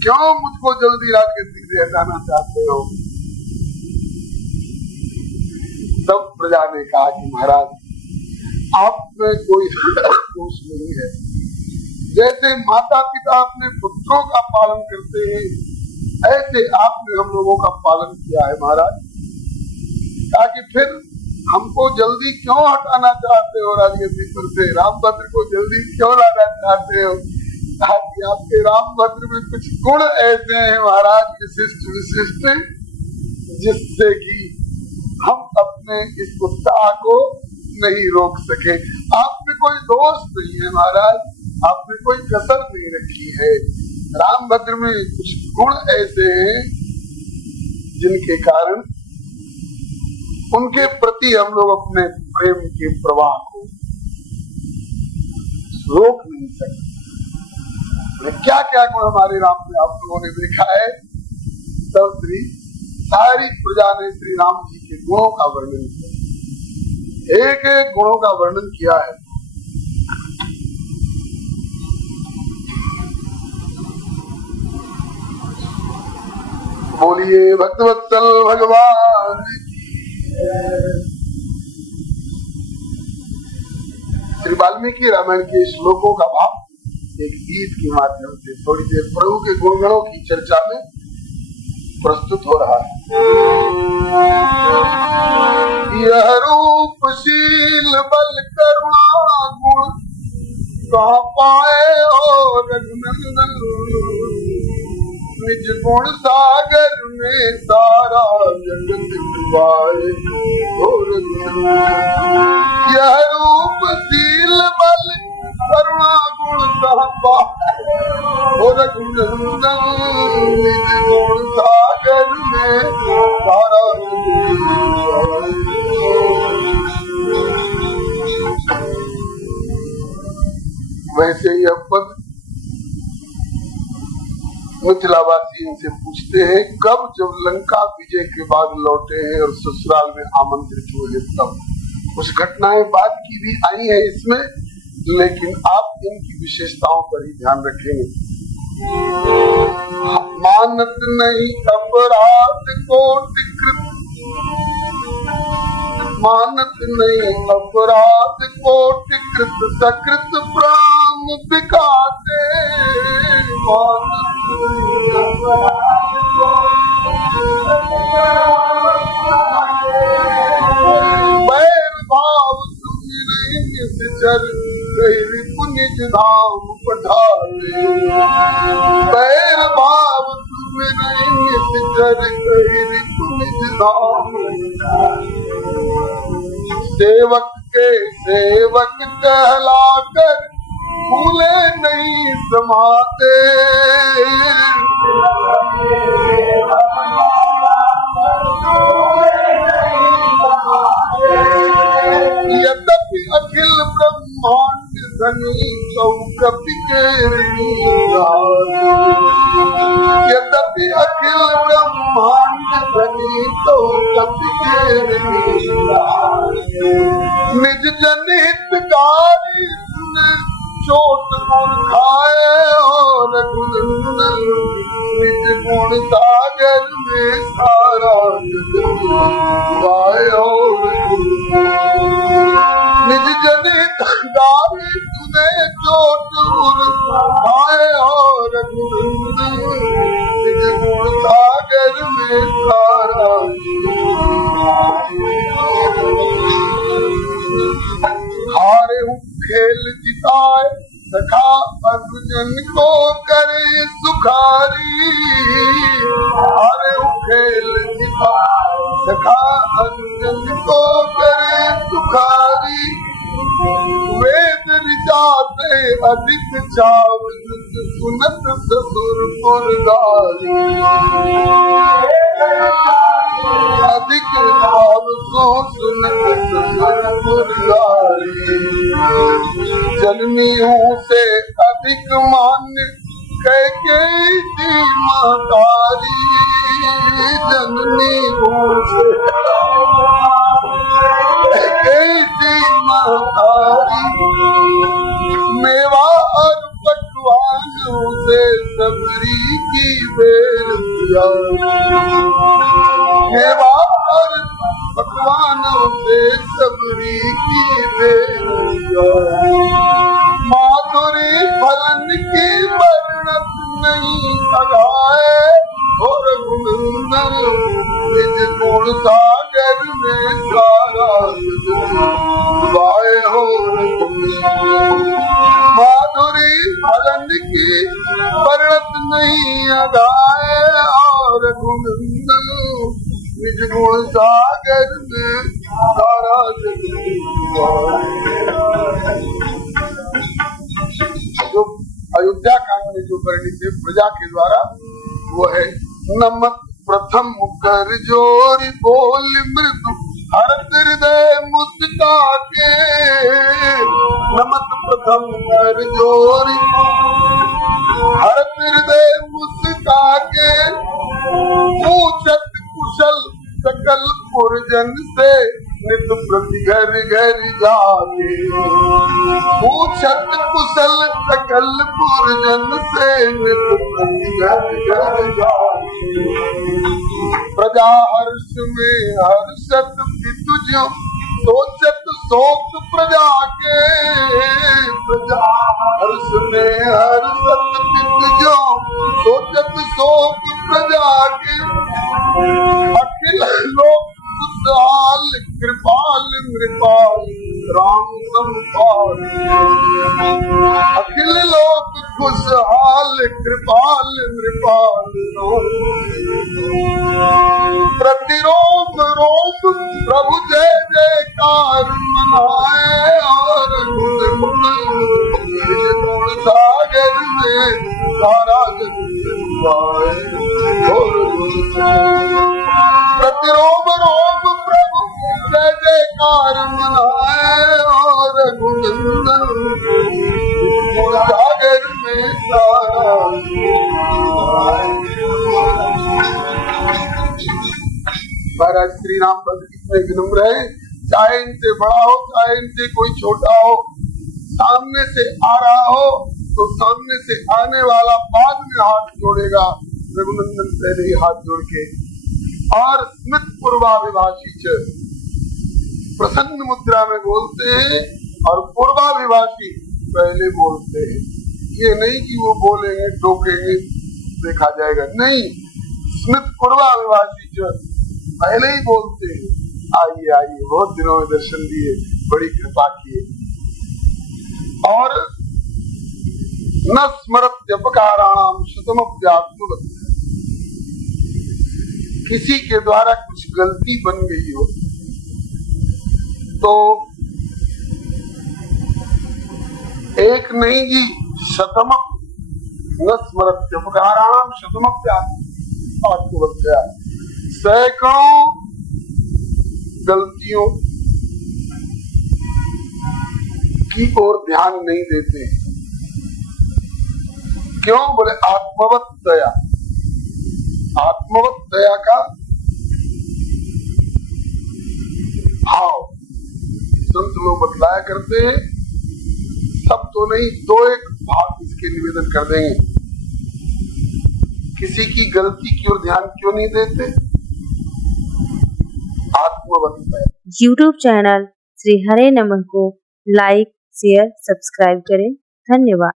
क्यों मुझको जल्दी राजगद्दी से हटाना चाहते हो? तब प्रजा ने कहा कि महाराज, आप में कोई दोष नहीं है। जैसे माता पिता अपने पुत्रों का पालन करते हैं, ऐसे आपने हम लोगों का पालन किया है महाराज। ताकि फिर हमको जल्दी क्यों हटाना चाहते हो राजगद्दी पर से? रामभद्र को जल्दी क्यों लाना चाहते हो? ताकि आपके रामभद्र में कुछ गुण ऐसे हैं महाराज, विशिष्ट विशिष्ट, जिससे कि हम अपने इस उत्साह को नहीं रोक सके। आप में कोई दोष नहीं है महाराज, आपने कोई कसर नहीं रखी है। रामभद्र में कुछ गुण ऐसे हैं जिनके कारण उनके प्रति हम लोग अपने प्रेम के प्रवाह को रोक नहीं सकते। क्या क्या गुण हमारे राम में आप लोगों ने देखा है? तब सारी प्रजा ने श्री राम जी के गुणों का वर्णन किया, एक एक गुणों का वर्णन किया है। बोलिए भक्तवत्सल भगवान की। श्री वाल्मीकि रामायण के श्लोकों का भाव एक गीत के माध्यम से थोड़ी देर प्रभु के गुणगणों की चर्चा में प्रस्तुत हो रहा है। यह रूपशील बल करुणा गुण कहाँ पाए हो रघुनंदन, निज गुण सागर में सारा जगत डुबाए हो रघुनंदन। यह रूपशील बल करुणा गुण कहाँ पाए हो रघुनंदन, निज गुण सागर में सारा जगत। वैसे यह पद मिथिलावासी इनसे पूछते हैं कब, जब लंका विजय के बाद लौटे हैं और ससुराल में आमंत्रित हुए तब। कुछ घटनाएं बाद की भी आई है इसमें, लेकिन आप इनकी विशेषताओं पर ही ध्यान रखेंगे। मानत नहीं अपराध कोटि कृत, मानत नहीं अपराध कोटि कृत, सकृत प्राण बिकाते। मानत नहीं अपराध बैर भाव सुमिरहि सिचर गैर पुनिज धाम पठारे। बैर भाव सुमिरहि सिचर गैर पुनिज धाम। सेवक के सेवक कहलाकर भूले नहीं समाते। यद्यपि अखिल ब्रह्मांड धनी तो कपि केरनी, यद्यपि अखिल ब्रह्मांड धनी तो कपि केरनी। निज जनहितकारी सुने चोट गुण खाए और रघुनंदन, निज गुण सागर में सारा जगत गाए और निज जनहितकारी सुने चोट गुण खाए और रघुनंदन, निज गुण सागर में सारा हारे खेल जिताए सखा अर्जुन को करे सुखारी। हारे खेल जिताए सखा अर्जुन को करे सुखारी। वेद ऋचाते अधिक चाव सुनत ससुर पुरदारी। अधिक भाव को सुनत मुरारी, जननी हूँ से अधिक मान्य कैकेयी मातारी, जननी हूँ से कैकेयी मातारी, मेवा और पकवानों से सबरी की बेर दिया, मेवा और पकवानों से सबरी की बेर दिया, माधुरी फलन की वर्णत नहीं सगाए, और रघुनंदन निज गुण सागर में सारा गाए हो, माधुरी फलन की वर्णत नहीं अगाए, और रघुनंदन निज गुण सागर में सारा जो अयोध्या कांड में जो वर्णित है प्रजा के द्वारा वो है, नमत प्रथम कर जोरी बोल मृदु हरत हृदय मुस्का के, नमत प्रथम कर जोरी हरत हृदय मुस्का के, पूछत कुशल सकल पुरजन से नित प्रति घर घर जाके, पूछत कुशल सकल पुरजन से नित प्रति घर घर जाके, प्रजा हर्ष में हर्षत पितु जो सोचत शोक प्रजा के, प्रजा हर्ष में हर्षत पितु जो सोचत शोक प्रजा के, अखिल लोक खुशहाल कृपाल कृपाल राम संपाल, अखिल लोक खुशहाल कृपाल कृपाल, प्रतिरोम रोम प्रभु जय जयकार मनाए, और गुण सागर में सारा जग गाए, और प्रतिरोम रोम प्रभु जय जयकार मनाए, और रघुनंदन गुण सागर में सारा महाराज श्री राम पद कितने विनम्र है, चाहे इनसे बड़ा हो चाहे इनसे कोई छोटा हो, सामने से आ रहा हो तो सामने से आने वाला बाद में हाथ जोड़ेगा, रघुनंदन पहले ही हाथ जोड़ के, और स्मित पूर्वाभिभाषी प्रसन्न मुद्रा में बोलते हैं और पूर्वाभिभाषी पहले बोलते हैं, ये नहीं कि वो बोलेंगे टोकेंगे देखा जाएगा, नहीं, स्मित पूर्वाभिभाषी पहले ही बोलते हैं, आइए आइए बहुत दिनों में दर्शन दिए, बड़ी कृपा किए, और न स्मरत्यपकाराणाम शतमप्यात्मवत्, किसी के द्वारा कुछ गलती बन गई हो तो एक नहीं जी शतम न स्मरत्यपकाराणाम शतमप्यात्मवत्, सैकड़ों गलतियों की ओर ध्यान नहीं देते, क्यों बोले आत्मवत दया, आत्मवत दया का भाव संत लोग बतलाया करते हैं, सब तो नहीं दो एक भाव इसके निवेदन कर देंगे, किसी की गलती की ओर ध्यान क्यों नहीं देते, आत्मवत दया। YouTube चैनल श्री हरे नमः को लाइक शेयर सब्सक्राइब करें। धन्यवाद।